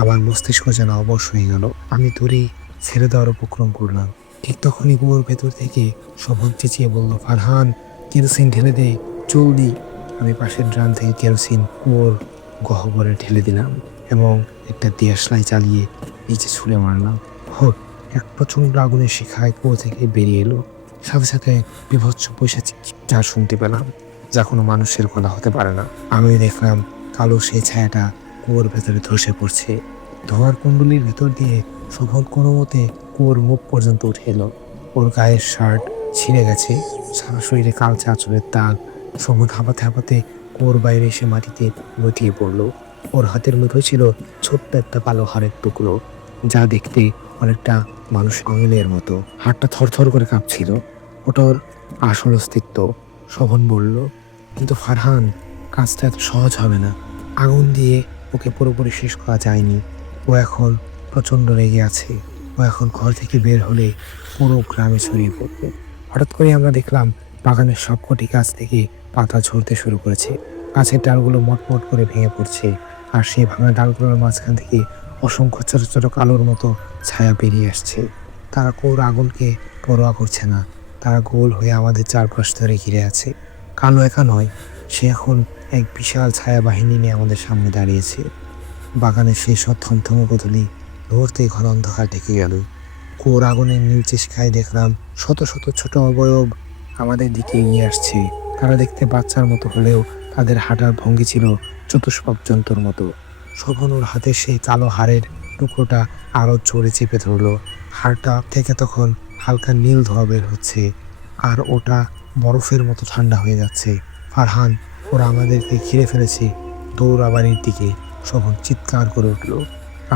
আমার মস্তিষ্ক যেন অবশ হয়ে গেল। আমি দড়ি ছেড়ে দেওয়ার উপক্রম করলাম। ঠিক তখনই কুয়োর ভেতর থেকে শোভন চেঁচিয়ে বলল, ফারহান, কেরোসিন ঢেলে দে, জলদি! আমি পাশের ড্রাম থেকে কেরোসিন কুয়োর গহ্বরে ঢেলে দিলাম এবং একটা দেশলাই চালিয়ে নিচে ছুঁড়ে মারলাম। হোক, এক প্রচণ্ড আগুনের শিখায় কুয়ো থেকে বেরিয়ে এলো। সাথে সাথে বিভৎস পৈশাচিক চিৎকার শুনতে পেলাম, যা কোনো মানুষের গলা হতে পারে না। আমি দেখলাম কালো সেই ছায়াটা কুয়োর ভেতরে ধসে পড়ছে। ধোঁয়ার কুণ্ডলির ভেতর দিয়ে শোভন কোনো মতে কুয়োর মুখ পর্যন্ত উঠে এলো। ওর গায়ের শার্ট ছিঁড়ে গেছে, সারা শরীরে কালচে আঁচড়ের দাগ। শোভন হাঁপাতে হাঁপাতে কুয়োর বাইরে এসে মাটিতে লুটিয়ে পড়লো। ওর হাতের মুঠোয় ছিল ছোট্ট একটা কালো হাড়ের টুকরো, যা দেখতে অনেকটা মানুষ আঙুলের মতো। হাড়টা থরথর করে কাঁপছিল। ওটা ওর আসল অস্তিত্ব। শোভন বলল, কিন্তু ফারহান, কাজটা এত সহজ হবে না। আগুন দিয়ে ওকে পুরোপুরি শেষ করা যায়নি। ও এখন প্রচণ্ড রেগে আছে। ও এখন ঘর থেকে বের হলে পুরো গ্রামে ছড়িয়ে পড়বে। হঠাৎ করে আমরা দেখলাম বাগানের সবকটি গাছ থেকে পাতা ঝরতে শুরু করেছে। গাছের ডালগুলো মটমট করে ভেঙে পড়ছে, আর সেই ভাঙা ডালগুলোর মাঝখান থেকে অসংখ্য ছোট ছোট কালোর মতো ছায়া বেরিয়ে আসছে। তারা কোর আগুনকে পরোয়া করছে না। তারা গোল হয়ে আমাদের চারপাশ ধরে ঘিরে আছে। কালো একা নয়, সে এখন এক বিশাল ছায়া বাহিনী নিয়ে আমাদের সামনে দাঁড়িয়েছে। বাগানের সেই সব থমথমে গোধূলি মুহূর্তে ঘন অন্ধকার ঢেকে গেল। কুয়োর আগুনের নিচে শিখায় দেখলাম শত শত ছোট অবয়ব আমাদের দিকে এগিয়ে আসছে। তারা দেখতে বাচ্চার মতো হলেও তাদের হাঁটার ভঙ্গি ছিল চতুষ্পদ জন্তুর মতো। শোভন ওর হাতে সেই কালো হাড়ের টুকরোটা আরো জোরে চেপে ধরলো। হাড়টা থেকে তখন হালকা নীল ধোঁয়া বের হচ্ছে, আর ওটা বরফের মতো ঠান্ডা হয়ে যাচ্ছে। ফারহান, ওরা আমাদেরকে ঘিরে ফেলেছে, দৌড়া বাড়ির দিকে! শোভন চিৎকার করে উঠল।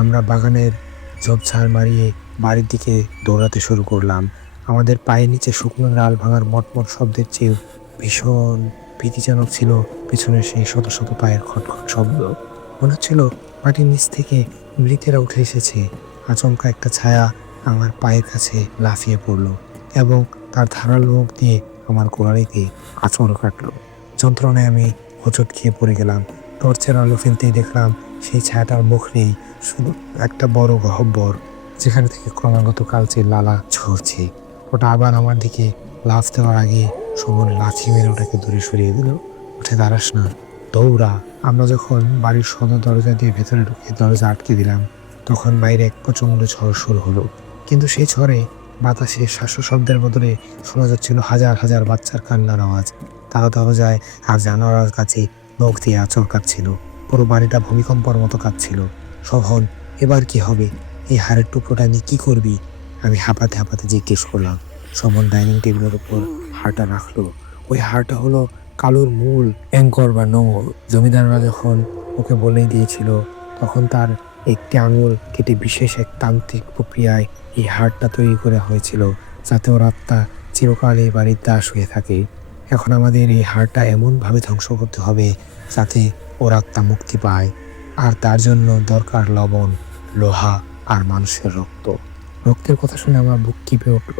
আমরা বাগানের ঝোপঝাড় মারিয়ে বাড়ির দিকে দৌড়াতে শুরু করলাম। আমাদের পায়ের নিচে শুকনো ডাল ভাঙার মটমট শব্দের চেয়ে ভীষণ ভীতিজনক ছিল পিছনের সেই শত শত পায়ের খটখট শব্দ। মনে হচ্ছিল মাটির নিচ থেকে মৃতেরা উঠে এসেছে। আচমকা একটা ছায়া আমার পায়ের কাছে লাফিয়ে পড়ল এবং তার ধারালো মুখ দিয়ে আমার গোড়ালিতে আঁচড় কাটল। যন্ত্রণায় আমি হোঁচট খেয়ে পড়ে গেলাম। টর্চের আলো ফেলতেই দেখলাম সেই ছায়াটার মুখ নেই, শুধু একটা বড় গহ্বর, যেখানে থেকে ক্রমাগত কালচে লালা ঝরছে। ওটা আবার আমার দিকে লাফ দেওয়ার আগে শোভন লাথি মেরে ওটাকে দূরে সরিয়ে দিল। উঠে দাঁড়াস না, দৌড়া! আমরা যখন বাড়ির সদর দরজা দিয়ে ভেতরে ঢুকে দরজা আটকে দিলাম, তখন বাইরে এক প্রচণ্ড ঝড় শুরু হলো। কিন্তু সেই ঝড়ে বাতাসে শ্বাস শব্দের বদলে শোনা যাচ্ছিল হাজার হাজার বাচ্চার কান্নার আওয়াজ। তারা দরজায় আর জানোয়ার কাছে নখ দিয়ে আঁচড় কাটছিল। পুরো বাড়িটা ভূমিকম্পর মতো কাঁপছিল। শোভন, এবার কি হবে? এই হাড়ের টুকরোটা নিয়ে কি করবি? আমি হাঁপাতে হাঁপাতে জিজ্ঞেস করলাম। শোভন ডাইনিং টেবিলের উপর হাড়টা রাখলো। ওই হাড়টা হলো কালোর মূল অ্যাঙ্কর বা নোঙর। জমিদাররা যখন ওকে বলে দিয়েছিল, তখন তার একটি আঙুল কেটে বিশেষ এক তান্ত্রিক প্রক্রিয়ায় এই হাড়টা তৈরি করা হয়েছিল, যাতে ওর আত্মা চিরকাল এই বাড়ির দাস হয়ে থাকে। এখন আমাদের এই হাড়টা এমনভাবে ধ্বংস করতে হবে যাতে ওর আত্মা মুক্তি পায়, আর তার জন্য দরকার লবণ, লোহা আর মানুষের রক্ত। রক্তের কথা শুনে আমার বুক কেঁপে উঠল।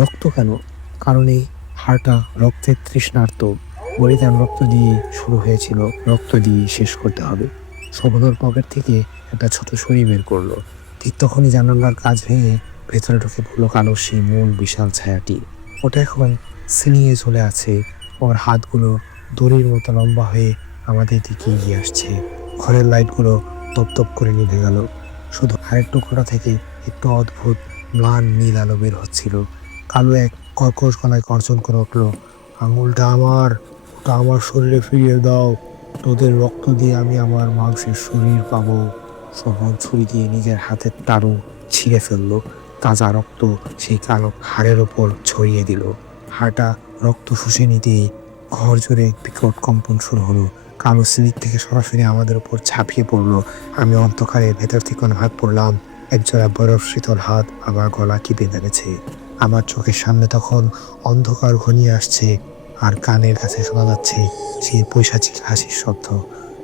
রক্ত কেন? কারণ এই হাড়টা রক্তের তৃষ্ণার্ত। বলিদান রক্ত দিয়ে শুরু হয়েছিল, রক্ত দিয়ে শেষ করতে হবে। শোভনের পকেট থেকে একটা ছোট ছুরি বের করলো। ঠিক তখনই জানালার কাঁচ ভেঙে ভেতরে ঢুকে পড়লো কালো সেই মূল বিশাল ছায়াটি। ওটা এখন সিলিংয়ে চলে আছে, ওর হাতগুলো দড়ির মতো লম্বা হয়ে আমাদের দিকে এগিয়ে আসছে। ঘরের লাইটগুলো দপদপ করে নিভে গেল, শুধু হাড়ের টুকরোটা থেকে একটু অদ্ভুত ম্লান নীল আলো বের হচ্ছিল। কালো এক কর্কশ গলায় গর্জন করে উঠল, আঙুলটা আমার, ওটা আমার শরীরে ফিরিয়ে দাও, তোদের রক্ত দিয়ে আমি আমার মাংসের শরীর পাবো। শোভন ছুরি দিয়ে নিজের হাতের তালু ছিঁড়ে ফেললো। তাজা রক্ত সেই কালো হাড়ের ওপর ছড়িয়ে দিল। হাড়টা রক্ত শুষে নিতেই ঘর জুড়ে বিকট কম্পন শুরু হলো। কালো স্লিপ থেকে সরাসরি আমাদের উপর ঝাঁপিয়ে পড়লো। আমি অন্ধকারের ভেতর থেকে হাত পড়লাম। একজোড়া বরফ শীতল হাত আমার গলা টিপে ধরেছে। আমার চোখের সামনে তখন অন্ধকার ঘনিয়ে আসছে, আর কানের কাছে শোনা যাচ্ছে সেই পৈশাচিক হাসির শব্দ।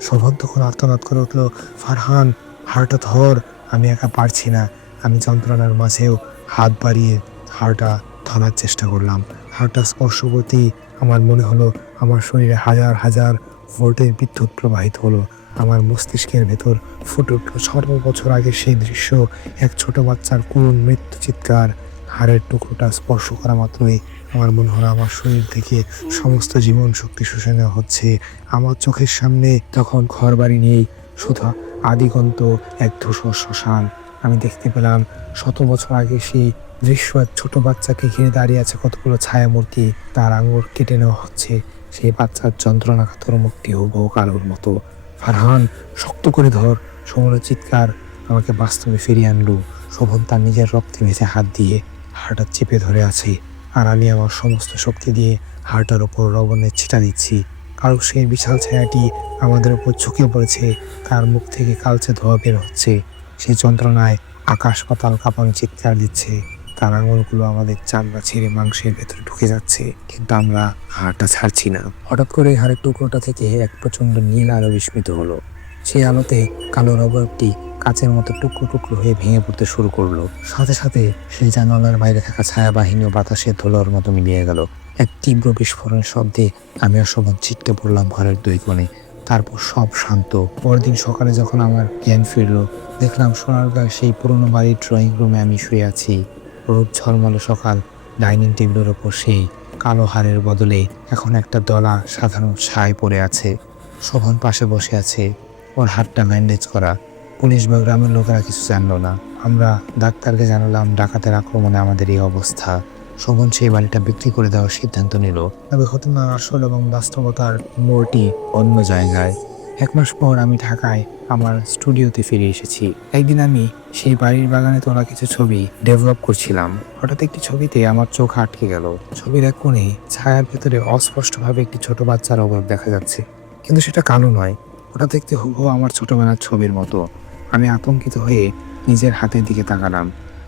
শোভন তখন আর্তনাদ করে উঠল, ফারহান, হাড়টা ধর, আমি একা পারছি না। আমি যন্ত্রণার মাঝেও হাত বাড়িয়ে হাড়টা ধরার চেষ্টা করলাম। হাড়টা স্পর্শ করতেই আমার মনে হলো আমার শরীরে হাজার হাজার ভোল্টের বিদ্যুৎ প্রবাহিত হলো। আমার মস্তিষ্কের ভেতর ফুটে উঠল 6 বছর আগে সেই দৃশ্য, এক ছোট বাচ্চার করুণ মৃত্যু চিৎকার। হাড়ের টুকরোটা স্পর্শ করা মাত্রই আমার মনে হলো আমার শরীর থেকে সমস্ত জীবন শক্তি শুষে নেওয়া হচ্ছে। আমার চোখের সামনে তখন ঘর বাড়ি নেই, শুধু আদিগন্ত এক ধূসর শ্মশান। আমি দেখতে পেলাম 100 বছর আগে সেই দৃশ্য, এক ছোট বাচ্চাকে ঘিরে দাঁড়িয়ে আছে কতগুলো ছায়ামূর্তি, তার আঙুল কেটে নেওয়া হচ্ছে। সেই বাচ্চার যন্ত্রণাকাতর মুক্তি হুবহু কালোর মতো। ফারহান, শক্ত করে ধর! শোভনের চিৎকার আমাকে বাস্তবে ফিরিয়ে আনলো। শোভন তার নিজের রক্তে ভেজে হাত দিয়ে হাড়টা চেপে ধরে আছে, আর আমি আমার সমস্ত শক্তি দিয়ে হাড়টার ওপর লবণের ছিটা দিচ্ছি। কারো সেই বিশাল ছায়াটি আমাদের উপর ঝুঁকে পড়েছে, তার মুখ থেকে কালচে ধোঁয়া বের হচ্ছে। সেই যন্ত্রণায় আকাশ পাতাল কাঁপানো চিৎকার দিচ্ছে। তার আঙুলগুলো আমাদের চামড়া ছেড়ে মাংসের ভেতরে ঢুকে যাচ্ছে, কিন্তু আমরা হাড়টা ছাড়ছি না। হঠাৎ করে হাড়ের টুকরোটা থেকে এক প্রচন্ড নীল আলো বিস্মিত হলো। সেই আলোতে কালো রবারটি কাচের মতো টুকরো টুকরো হয়ে ভেঙে পড়তে শুরু করলো। সাথে সাথে সেই জানালার বাইরে থাকা ছায়া বাহিনী ও বাতাসে ধুলোর মতো মিলিয়ে গেল। এক তীব্র বিস্ফোরণের শব্দে আমি আর শোভন ছিটকে পড়লাম ঘরের দুই কোণে। তারপর সব শান্ত। পরদিন সকালে যখন আমার জ্ঞান ফিরল, দেখলাম সোনারগাঁও সেই পুরোনো বাড়ির ড্রয়িং রুমে আমি শুয়ে আছি। রোদ ঝলমলে সকাল, ডাইনিং টেবিলের ওপর সেই কালো হাড়ের বদলে এখন একটা দলা সাধারণ ছাই পড়ে আছে। শোভন পাশে বসে আছে, ওর হাতটা ব্যান্ডেজ করা। পুলিশ বা গ্রামের লোকেরা কিছু জানলো না। আমরা ডাক্তারকে জানালাম ডাকাতের আক্রমণে আমাদের এই অবস্থা। শোভন সেই বাড়িটা বিক্রি করে দেওয়ার সিদ্ধান্ত নিল। তবে ঘটনার আসল এবং বাস্তবতার মোড়টি অন্য জায়গায়। 1 মাস পর আমি ঢাকায় আমার স্টুডিওতে ফিরে এসেছি। একদিন আমি সেই বাড়ির বাগানে তোলা কিছু ছবি ডেভেলপ করছিলাম। হঠাৎ একটি ছবিতে আমার চোখ আটকে গেল। ছবির এক কোণে ছায়ার ভেতরে অস্পষ্টভাবে একটি ছোট বাচ্চার অভাব দেখা যাচ্ছে, কিন্তু সেটা কালো নয়। ওটা দেখতে হুবহু আমার ছোটবেলার ছবির মতো। আমি আতঙ্কিত হয়ে নিজের হাতের দিকে তাকালাম।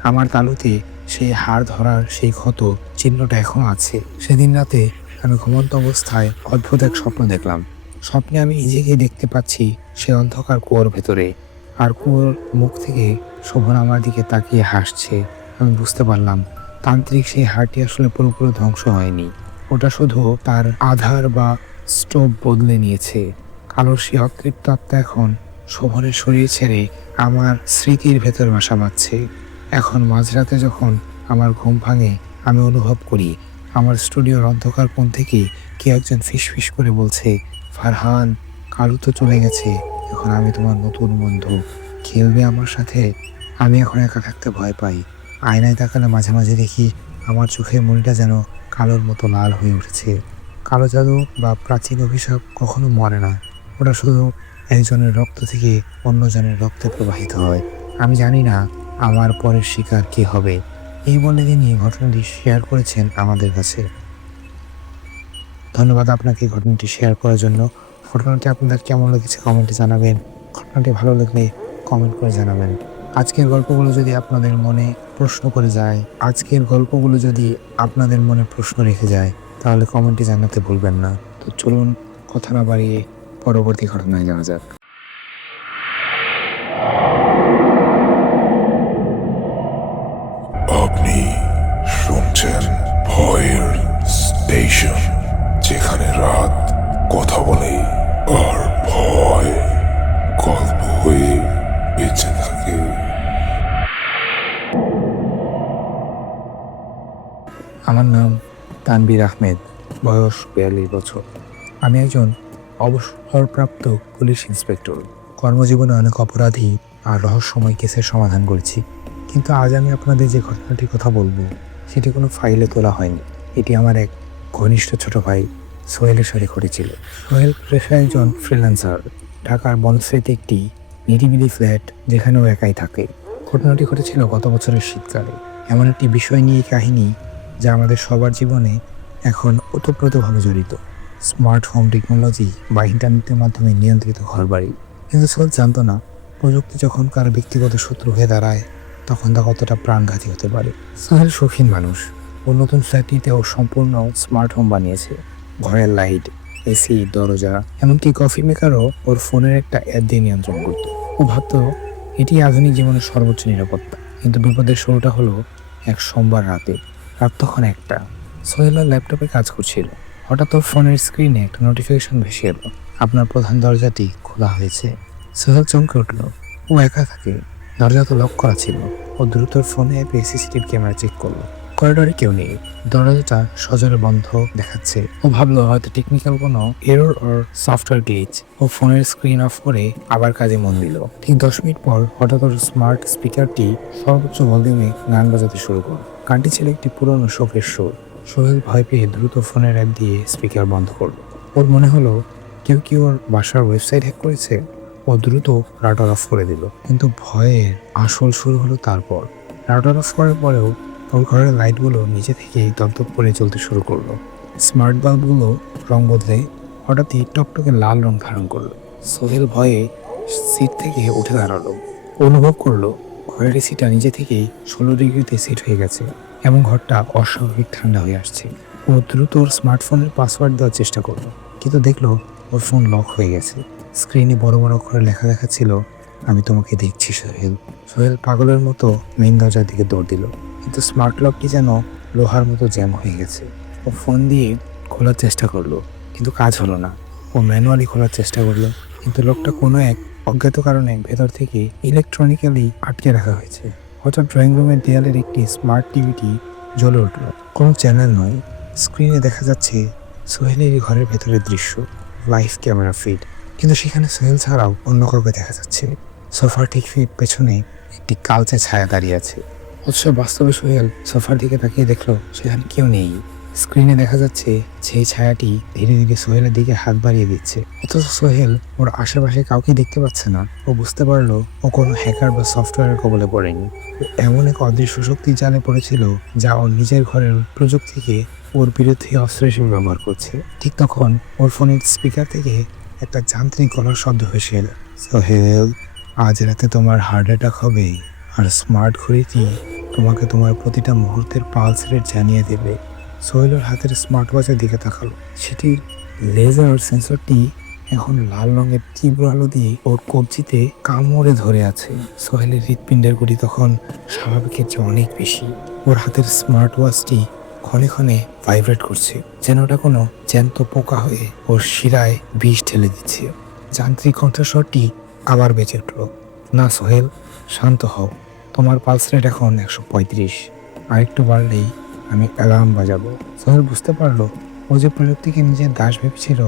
আমার তালুতে সেই হাড় ধরার সেই ক্ষত চিহ্নটা এখনো আছে। সেদিন রাতে আমি ঘুমন্ত অবস্থায় অদ্ভুত এক স্বপ্ন দেখলাম। স্বপ্নে আমি নিজেকে দেখতে পাচ্ছি সে অন্ধকার কুয়োর ভেতরে, আর কুয়োর মুখ থেকে শোভন আমার দিকে তাকিয়ে হাসছে। আমি বুঝতে পারলাম তান্ত্রিক সেই হাড়টি আসলে পুরোপুরি ধ্বংস হয়নি, ওটা শুধু তার আধার বা স্টোভ বদলে নিয়েছে। কালোর সেই অতৃপ্ত আত্মা এখন শোভনের শরীর ছেড়ে আমার স্মৃতির ভেতর বাসা বাঁধছে। এখন মাঝরাতে যখন আমার ঘুম ভাঙে, আমি অনুভব করি আমার স্টুডিওর অন্ধকার কোণ থেকে কেউ একজন ফিসফিস করে বলছে, ফারহান, কালু তো চলে গেছে, এখন আমি তোমার নতুন বন্ধু, খেলবে আমার সাথে? আমি এখন একা থাকতে ভয় পাই। আয়নায় তাকালে মাঝে মাঝে দেখি আমার চোখের মনিটা যেন কালোর মতো লাল হয়ে উঠেছে। কালো জাদু বা প্রাচীন অভিশাপ কখনো মরে না, ওটা শুধু একজনের রক্ত থেকে অন্যজনের রক্তে প্রবাহিত হয়। আমি জানি না আমার পরের শিকার কে হবে। এই বলে তিনি ঘটনাটি শেয়ার করেছেন আমাদের কাছে। ধন্যবাদ আপনাকে ঘটনাটি শেয়ার করার জন্য। ঘটনাটি আপনাদের কেমন লেগেছে কমেন্টে জানাবেন। ঘটনাটি ভালো লাগলে কমেন্ট করে জানাবেন। আজকের গল্পগুলো যদি আপনাদের মনে প্রশ্ন করে যায়, প্রশ্ন রেখে যায়, তাহলে কমেন্টে জানাতে ভুলবেন না। তো চলুন কথা না বাড়িয়ে পরবর্তী ঘটনায় যাওয়া যাক। আপনি শুনছেন ভয়ের স্টেশন, যেখানে রাত কথা বলে আর ভয় গল্প আমার নাম তানভীর আহমেদ, বয়স 42 বছর। আমি একজন অবসরপ্রাপ্ত পুলিশ ইন্সপেক্টর। কর্মজীবনে অনেক অপরাধী আর রহস্যময় কেসের সমাধান করেছি, কিন্তু আজ আমি আপনাদের যে ঘটনাটির কথা বলবো সেটি কোনো ফাইলে তোলা হয়নি। এটি আমার এক ঘনিষ্ঠ ছোট ভাই সোহেলের সাথে ঘটেছিল। সোহেল পেশায় একজন ফ্রিল্যান্সার। ঢাকার বনশ্রীতে একটি নিরিবিলি ফ্ল্যাট, যেখানেও একাই থাকে। ঘটনাটি ঘটেছিল গত বছরের শীতকালে। এমন একটি বিষয় নিয়ে কাহিনী যা আমাদের সবার জীবনে এখন ওতপ্রোতভাবে জড়িত, স্মার্ট হোম টেকনোলজি বা ইন্টারনেটের মাধ্যমে নিয়ন্ত্রিত ঘরবাড়ি। কিন্তু সোহেল জানতো না, প্রযুক্তি যখন কারো ব্যক্তিগত শত্রু হয়ে দাঁড়ায় তখন তা কতটা প্রাণঘাতী হতে পারে। সোহেল শৌখিন মানুষ। ওর নতুন ফ্ল্যাটটিতেও সম্পূর্ণ স্মার্ট হোম বানিয়েছে। ঘরের লাইট, এসি, দরজা, এমনকি কফি মেকারও ওর ফোনের একটা অ্যাপ দিয়ে নিয়ন্ত্রণ করত। ও ভাবতো এটি আধুনিক জীবনের সর্বোচ্চ নিরাপত্তা। কিন্তু বিপদের শুরুটা হলো এক সোমবার রাতে। রাত তখন একটা। সোহেল ল্যাপটপে কাজ করছিল। হঠাৎ ওর ফোনের স্ক্রিনে একটা নোটিফিকেশন ভেসে এলো, আপনার প্রধান দরজাটি খোলা হয়েছে। সোহেল চমকে উঠল। ও একা থাকে, দরজা তো লক করা ছিল। ও দ্রুত ফোনে অ্যাপে সিসিটিভি ক্যামেরা চেক করলো। করিডোরে কেউ নেই, দরজাটা সজোরে বন্ধ দেখাচ্ছে। ও ভাবলো হয়তো টেকনিক্যাল কোনো এরর ওর সফটওয়্যার গ্লিচ। ও ফোনের স্ক্রিন অফ করে আবার কাজে মন দিল। ঠিক 10 মিনিট পর হঠাৎ ওর স্মার্ট স্পিকারটি সর্বোচ্চ ভলিউমে গান বাজাতে শুরু করল। গানটি ছিল একটি পুরনো শোকের সুর। সোহেল ভয় পেয়ে দ্রুত ফোনের অ্যাপ দিয়ে স্পিকার বন্ধ করলো। ওর মনে হলো কেউ কি ওর বাসার ওয়েবসাইট হ্যাক করেছে। ও দ্রুত রাউটার অফ করে দিল। কিন্তু ভয়ের আসল শুরু হলো তারপর। রাউটার অফ করার পরেও ওর ঘরের লাইটগুলো নিজে থেকেই দপদপ করে চলতে শুরু করলো। স্মার্ট বাল্বগুলো রং বদলে হঠাৎই টকটকে লাল রং ধারণ করলো। সোহেল ভয়ে সিট থেকে উঠে দাঁড়ালো। অনুভব করলো ঘরের এসিটা নিজে থেকেই 16 ডিগ্রিতে সেট হয়ে গেছে এবং ঘরটা অস্বাভাবিক ঠান্ডা হয়ে আসছে। ও দ্রুত ওর স্মার্টফোনের পাসওয়ার্ড দেওয়ার চেষ্টা করলো, কিন্তু দেখলো ওর ফোন লক হয়ে গেছে। স্ক্রিনে বড় বড় করে লেখা ছিল, আমি তোমাকে দেখছি সোহেল। সোহেল পাগলের মতো মেইন দরজার দিকে দৌড় দিল, কিন্তু স্মার্ট লকটি যেন লোহার মতো জ্যাম হয়ে গেছে। ও ফোন দিয়ে খোলার চেষ্টা করলো, কিন্তু কাজ হলো না। ও ম্যানুয়ালি খোলার চেষ্টা করলো, কিন্তু লকটা কোনো এক অজ্ঞাত কারণে ভেতর থেকে ইলেকট্রনিক্যালি আটকে রাখা হয়েছে। হঠাৎ ড্রয়িং রুমের দেয়ালের একটি স্মার্ট টিভিটি জ্বলে উঠল। কোনো চ্যানেল নয়, স্ক্রিনে দেখা যাচ্ছে সোহেলেরই ঘরের ভেতরের দৃশ্য, লাইভ ক্যামেরা ফিড। কিন্তু সেখানে সোহেল ছাড়াও অন্য কাউকে দেখা যাচ্ছে। সোফার ঠিক পেছনে একটি কালচে ছায়া দাঁড়িয়ে আছে। অথচ বাস্তবে সোহেল সোফার দিকে তাকিয়ে দেখলো সেখানে কেউ নেই। স্ক্রিনে দেখা যাচ্ছে সেই ছায়াটি ধীরে ধীরে সোহেলের দিকে হাত বাড়িয়ে দিচ্ছে। অথচ সোহেল ওর আশেপাশে কাউকে দেখতে পাচ্ছে না। ও বুঝতে পারলো ও কোনো হ্যাকার বা সফটওয়্যারের কবলে পড়েনি। ও এমন এক অদৃশ্য শক্তির জালে পড়েছিল যা ওর নিজের ঘরের প্রযুক্তিকে ওর বিরুদ্ধে অস্ত্র হিসেবে ব্যবহার করছে। ঠিক তখন ওর ফোনের স্পিকার থেকে একটা যান্ত্রিক গলার শব্দ ভেসে এলো, সোহেল, আজ রাতে তোমার হার্ট অ্যাটাক হবে, আর স্মার্ট ঘড়িটি তোমাকে তোমার প্রতিটা মুহূর্তের পালস রেট জানিয়ে দেবে। সোহেলের হাতের স্মার্ট ওয়াচের দিকে তাকালো। সেটির লেজার সেন্সরটি এখন লাল রঙের তীব্র আলো দিয়ে ওর কবজিতে কামড়ে ধরে আছে। সোহেলের হৃৎপিণ্ডের গতি তখন স্বাভাবিকের চেয়ে অনেক বেশি। ওর হাতের স্মার্ট ওয়াচটি ক্ষণে ক্ষণে ভাইব্রেট করছে, যেন ওটা কোনো জ্যান্ত পোকা হয়ে ওর শিরায় বিষ ঢেলে দিচ্ছে। যান্ত্রিক কণ্ঠস্বরটি আবার বেঁচে উঠল, না সোহেল, শান্ত হও, তোমার পালস রেট এখন 135, আরেকটু বাড়লেই আমি অ্যালার্ম বাজাবো। সোহেল বুঝতে পারলো ও যে প্রযুক্তিকে নিজের দাস ভেবেছিল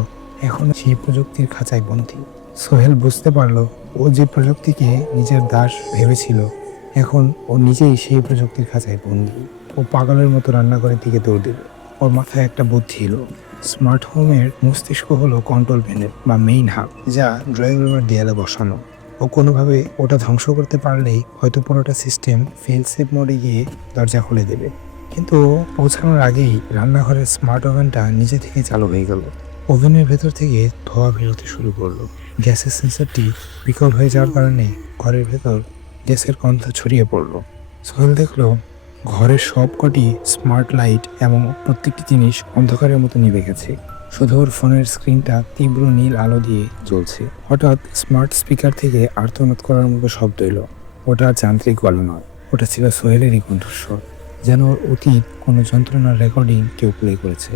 এখন সেই প্রযুক্তির খাঁচায় বন্দী। সোহেল বুঝতে পারলো ও যে প্রযুক্তিকে নিজের দাস ভেবেছিল এখন ও নিজেই সেই প্রযুক্তির খাঁচায় বন্দী। ও পাগলের মতো রান্নাঘরের দিকে দৌড় দিল। ওর মাথায় একটা বুদ্ধি এলো। স্মার্ট হোমের মস্তিষ্ক হলো কন্ট্রোল প্যানেল বা মেইন হাব, যা ড্রয়িং রুমের দেয়ালে বসানো। ও কোনোভাবে ওটা ধ্বংস করতে পারলেই হয়তো পুরোটা সিস্টেম ফেল সেভ মোডে গিয়ে দরজা খুলে দেবে। কিন্তু পৌঁছানোর আগেই রান্নাঘরের স্মার্ট ওভেনটা নিজে থেকে চালু হয়ে গেল। ওভেনের ভেতর থেকে ধোঁয়া বেরোতে শুরু করলো। গ্যাসের সেন্সরটি বিকল হয়ে যাওয়ার কারণে ঘরের ভেতর গ্যাসের গন্ধ ছড়িয়ে পড়লো। সোহেল দেখলো ঘরের সবকটি স্মার্ট লাইট এবং প্রত্যেকটি জিনিস অন্ধকারের মতো নিভে গেছে। শুধু ওর ফোনের স্ক্রিনটা তীব্র নীল আলো দিয়ে জ্বলছে। হঠাৎ স্মার্ট স্পিকার থেকে আর্তনাদ করার মতো শব্দ এলো। ওটা যান্ত্রিক গলা নয়, ওটা ছিল সোহেলেরই কণ্ঠস্বর, যেন ওর অতীত কোনো যন্ত্রণার রেকর্ডিং কেউ প্লে করেছে।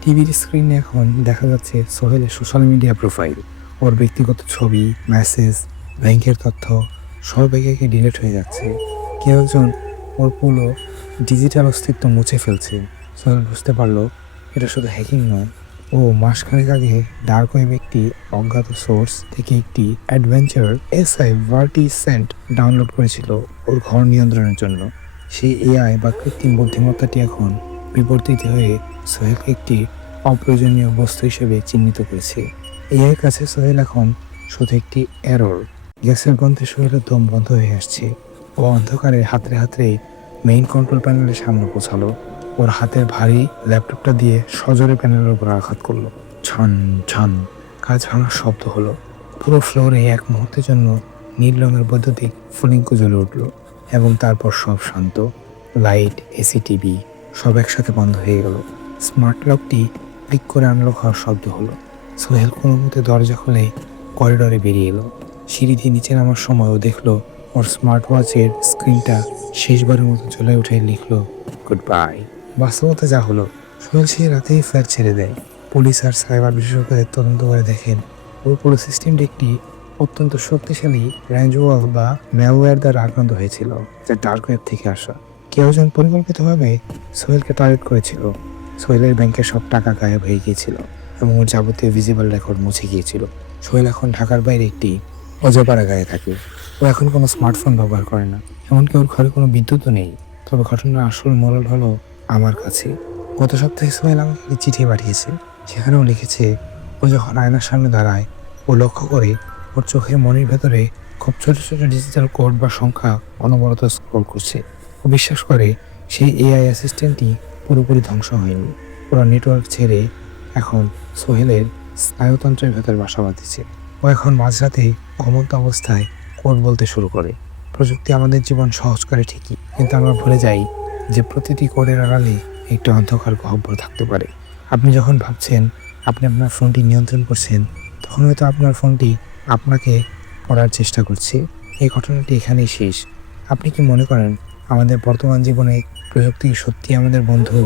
টিভির স্ক্রিনে এখন দেখা যাচ্ছে সোহেলের সোশ্যাল মিডিয়া প্রোফাইল। ওর ব্যক্তিগত ছবি, মেসেজ, ব্যাংকের তথ্য সব একে একে ডিলিট হয়ে যাচ্ছে। কেউ একজন ওর পুরো ডিজিটাল অস্তিত্ব মুছে ফেলছে। সোহেল বুঝতে পারলো এটা শুধু হ্যাকিং নয়, ও মাসখানেক আগে ডার্ক ওয়েব একটি অজ্ঞাত সোর্স থেকে একটি অ্যাডভেঞ্চার এসআই ভার্টিসেন্ট ডাউনলোড করেছিল ওর ঘর নিয়ন্ত্রণের জন্য। সেই এআই বা কৃত্রিম বুদ্ধিমত্তাটি এখন বিবর্তিত হয়ে সোহেলকে একটি অপ্রয়োজনীয় বস্তু হিসেবে চিহ্নিত করেছে। এআই কাছে সোহেল এখন শুধু একটি এরর। গ্যাসের গন্ধে সোহেলের দম বন্ধ হয়ে আসছে। ও অন্ধকারে হাতড়ে হাতড়ে মেইন কন্ট্রোল প্যানেলের সামনে পৌঁছালো। ওর হাতের ভারী ল্যাপটপটা দিয়ে সজোরে প্যানেলের উপর আঘাত করলো। ছন ছন কাঁচ ভাঙার শব্দ হলো। পুরো ফ্লোরে এক মুহূর্তের জন্য নীল রঙের বৈদ্যুতিক ফুলিঙ্গ জ্বলে উঠল এবং তারপর সব শান্ত। লাইট, এসি, টিভি সব একসাথে বন্ধ হয়ে গেল। স্মার্ট লকটি ক্লিক করে আনলক হওয়ার শব্দ হলো। সোহেল কোনো মতে দরজা খুলে করিডোরে বেরিয়ে এলো। সিঁড়ি দিয়ে নিচে নামার সময়ও দেখলো ওর স্মার্ট ওয়াচের স্ক্রিনটা শেষবারের মতো জ্বলে উঠে লিখলো গুড বাই। বাস্তবতা যা হলো, সোহেল সেই রাতেই ফ্ল্যাট ছেড়ে দেয়। পুলিশ আর সাইবার বিশেষজ্ঞদের তদন্ত করে দেখেন ওর পুরো সিস্টেমটি একটি অত্যন্ত শক্তিশালী র্যানজোয়াল বা ম্যালওয়্যার দ্বারা আক্রান্ত হয়েছিল, যা ডার্ক ওয়েব থেকে আসা। কেউ একজন পরিকল্পিতভাবে সোহেলকে টার্গেট করেছিল। সোহেলের ব্যাংকের সব টাকা গায়েব হয়ে গিয়েছিল এবং ওর যাবতীয় ভিজিবল রেকর্ড মুছে গিয়েছিল। সোহেল এখন ঢাকার বাইরে একটি অজপাড়া গায়ে থাকে। ও এখন কোনো স্মার্টফোন ব্যবহার করে না, এমনকি ওর ঘরে কোনো বিদ্যুৎও নেই। তবে ঘটনার আসল মোড়ল হলো আমার কাছে। গত সপ্তাহে সোহেল আমাকে একটি চিঠি পাঠিয়েছে। সেখানেও লিখেছে ও যখন আয়নার সামনে দাঁড়ায় ও লক্ষ্য করে ওর চোখের মনির ভেতরে খুব ছোট ছোট ডিজিটাল কোড বা সংখ্যা অনবরত স্ক্রল করছে। ও বিশ্বাস করে সেই এআই অ্যাসিস্ট্যান্টটি পুরোপুরি ধ্বংস হয়নি। পুরো নেটওয়ার্ক ছেড়ে এখন সোহেলের স্নায়ুতন্ত্রের ভেতর বাসা বাঁধেছে। ও এখন মাঝরাতে ঘুমন্ত অবস্থায় কোড বলতে শুরু করে। প্রযুক্তি আমাদের জীবন সহজ করে ঠিকই, কিন্তু আমরা ভুলে যাই যে প্রতিটি কোডের আড়ালে একটি অন্ধকার গহ্বর থাকতে পারে। আপনি যখন ভাবছেন আপনি আপনার ফোনটি নিয়ন্ত্রণ করছেন, তখন হয়তো আপনার ফোনটি আপনাকে পড়ার চেষ্টা করছে। এই ঘটনাটি এখানেই শেষ। আপনি কি মনে করেন আমাদের বর্তমান জীবনে প্রযুক্তি সত্যি আমাদের বন্ধু?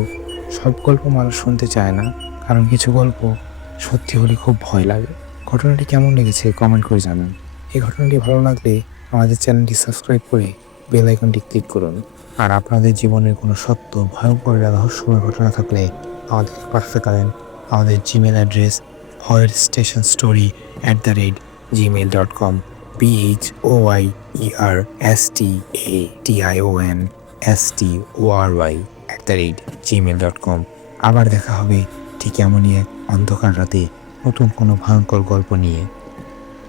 সব গল্প মানুষ শুনতে চায় না, কারণ কিছু গল্প সত্যি হলে খুব ভয় লাগে। ঘটনাটি কেমন লেগেছে কমেন্ট করে জানান। এই ঘটনাটি ভালো লাগলে আমাদের চ্যানেলটি সাবস্ক্রাইব করে বেল আইকনটি ক্লিক করুন। আর আপনাদের জীবনের কোনো সত্য, ভয়ঙ্কর বা রহস্যময় ঘটনা থাকলে আমাদেরকে পাঠাতে পারেন। আমাদের জিমেল অ্যাড্রেস hoyerstationstory@gmail.com BHOYERSTATIONSTORY@gmail.com। আবার দেখা হবে ঠিক এমনই এক অন্ধকার রাতে নতুন কোনো ভয়ঙ্কর গল্প নিয়ে।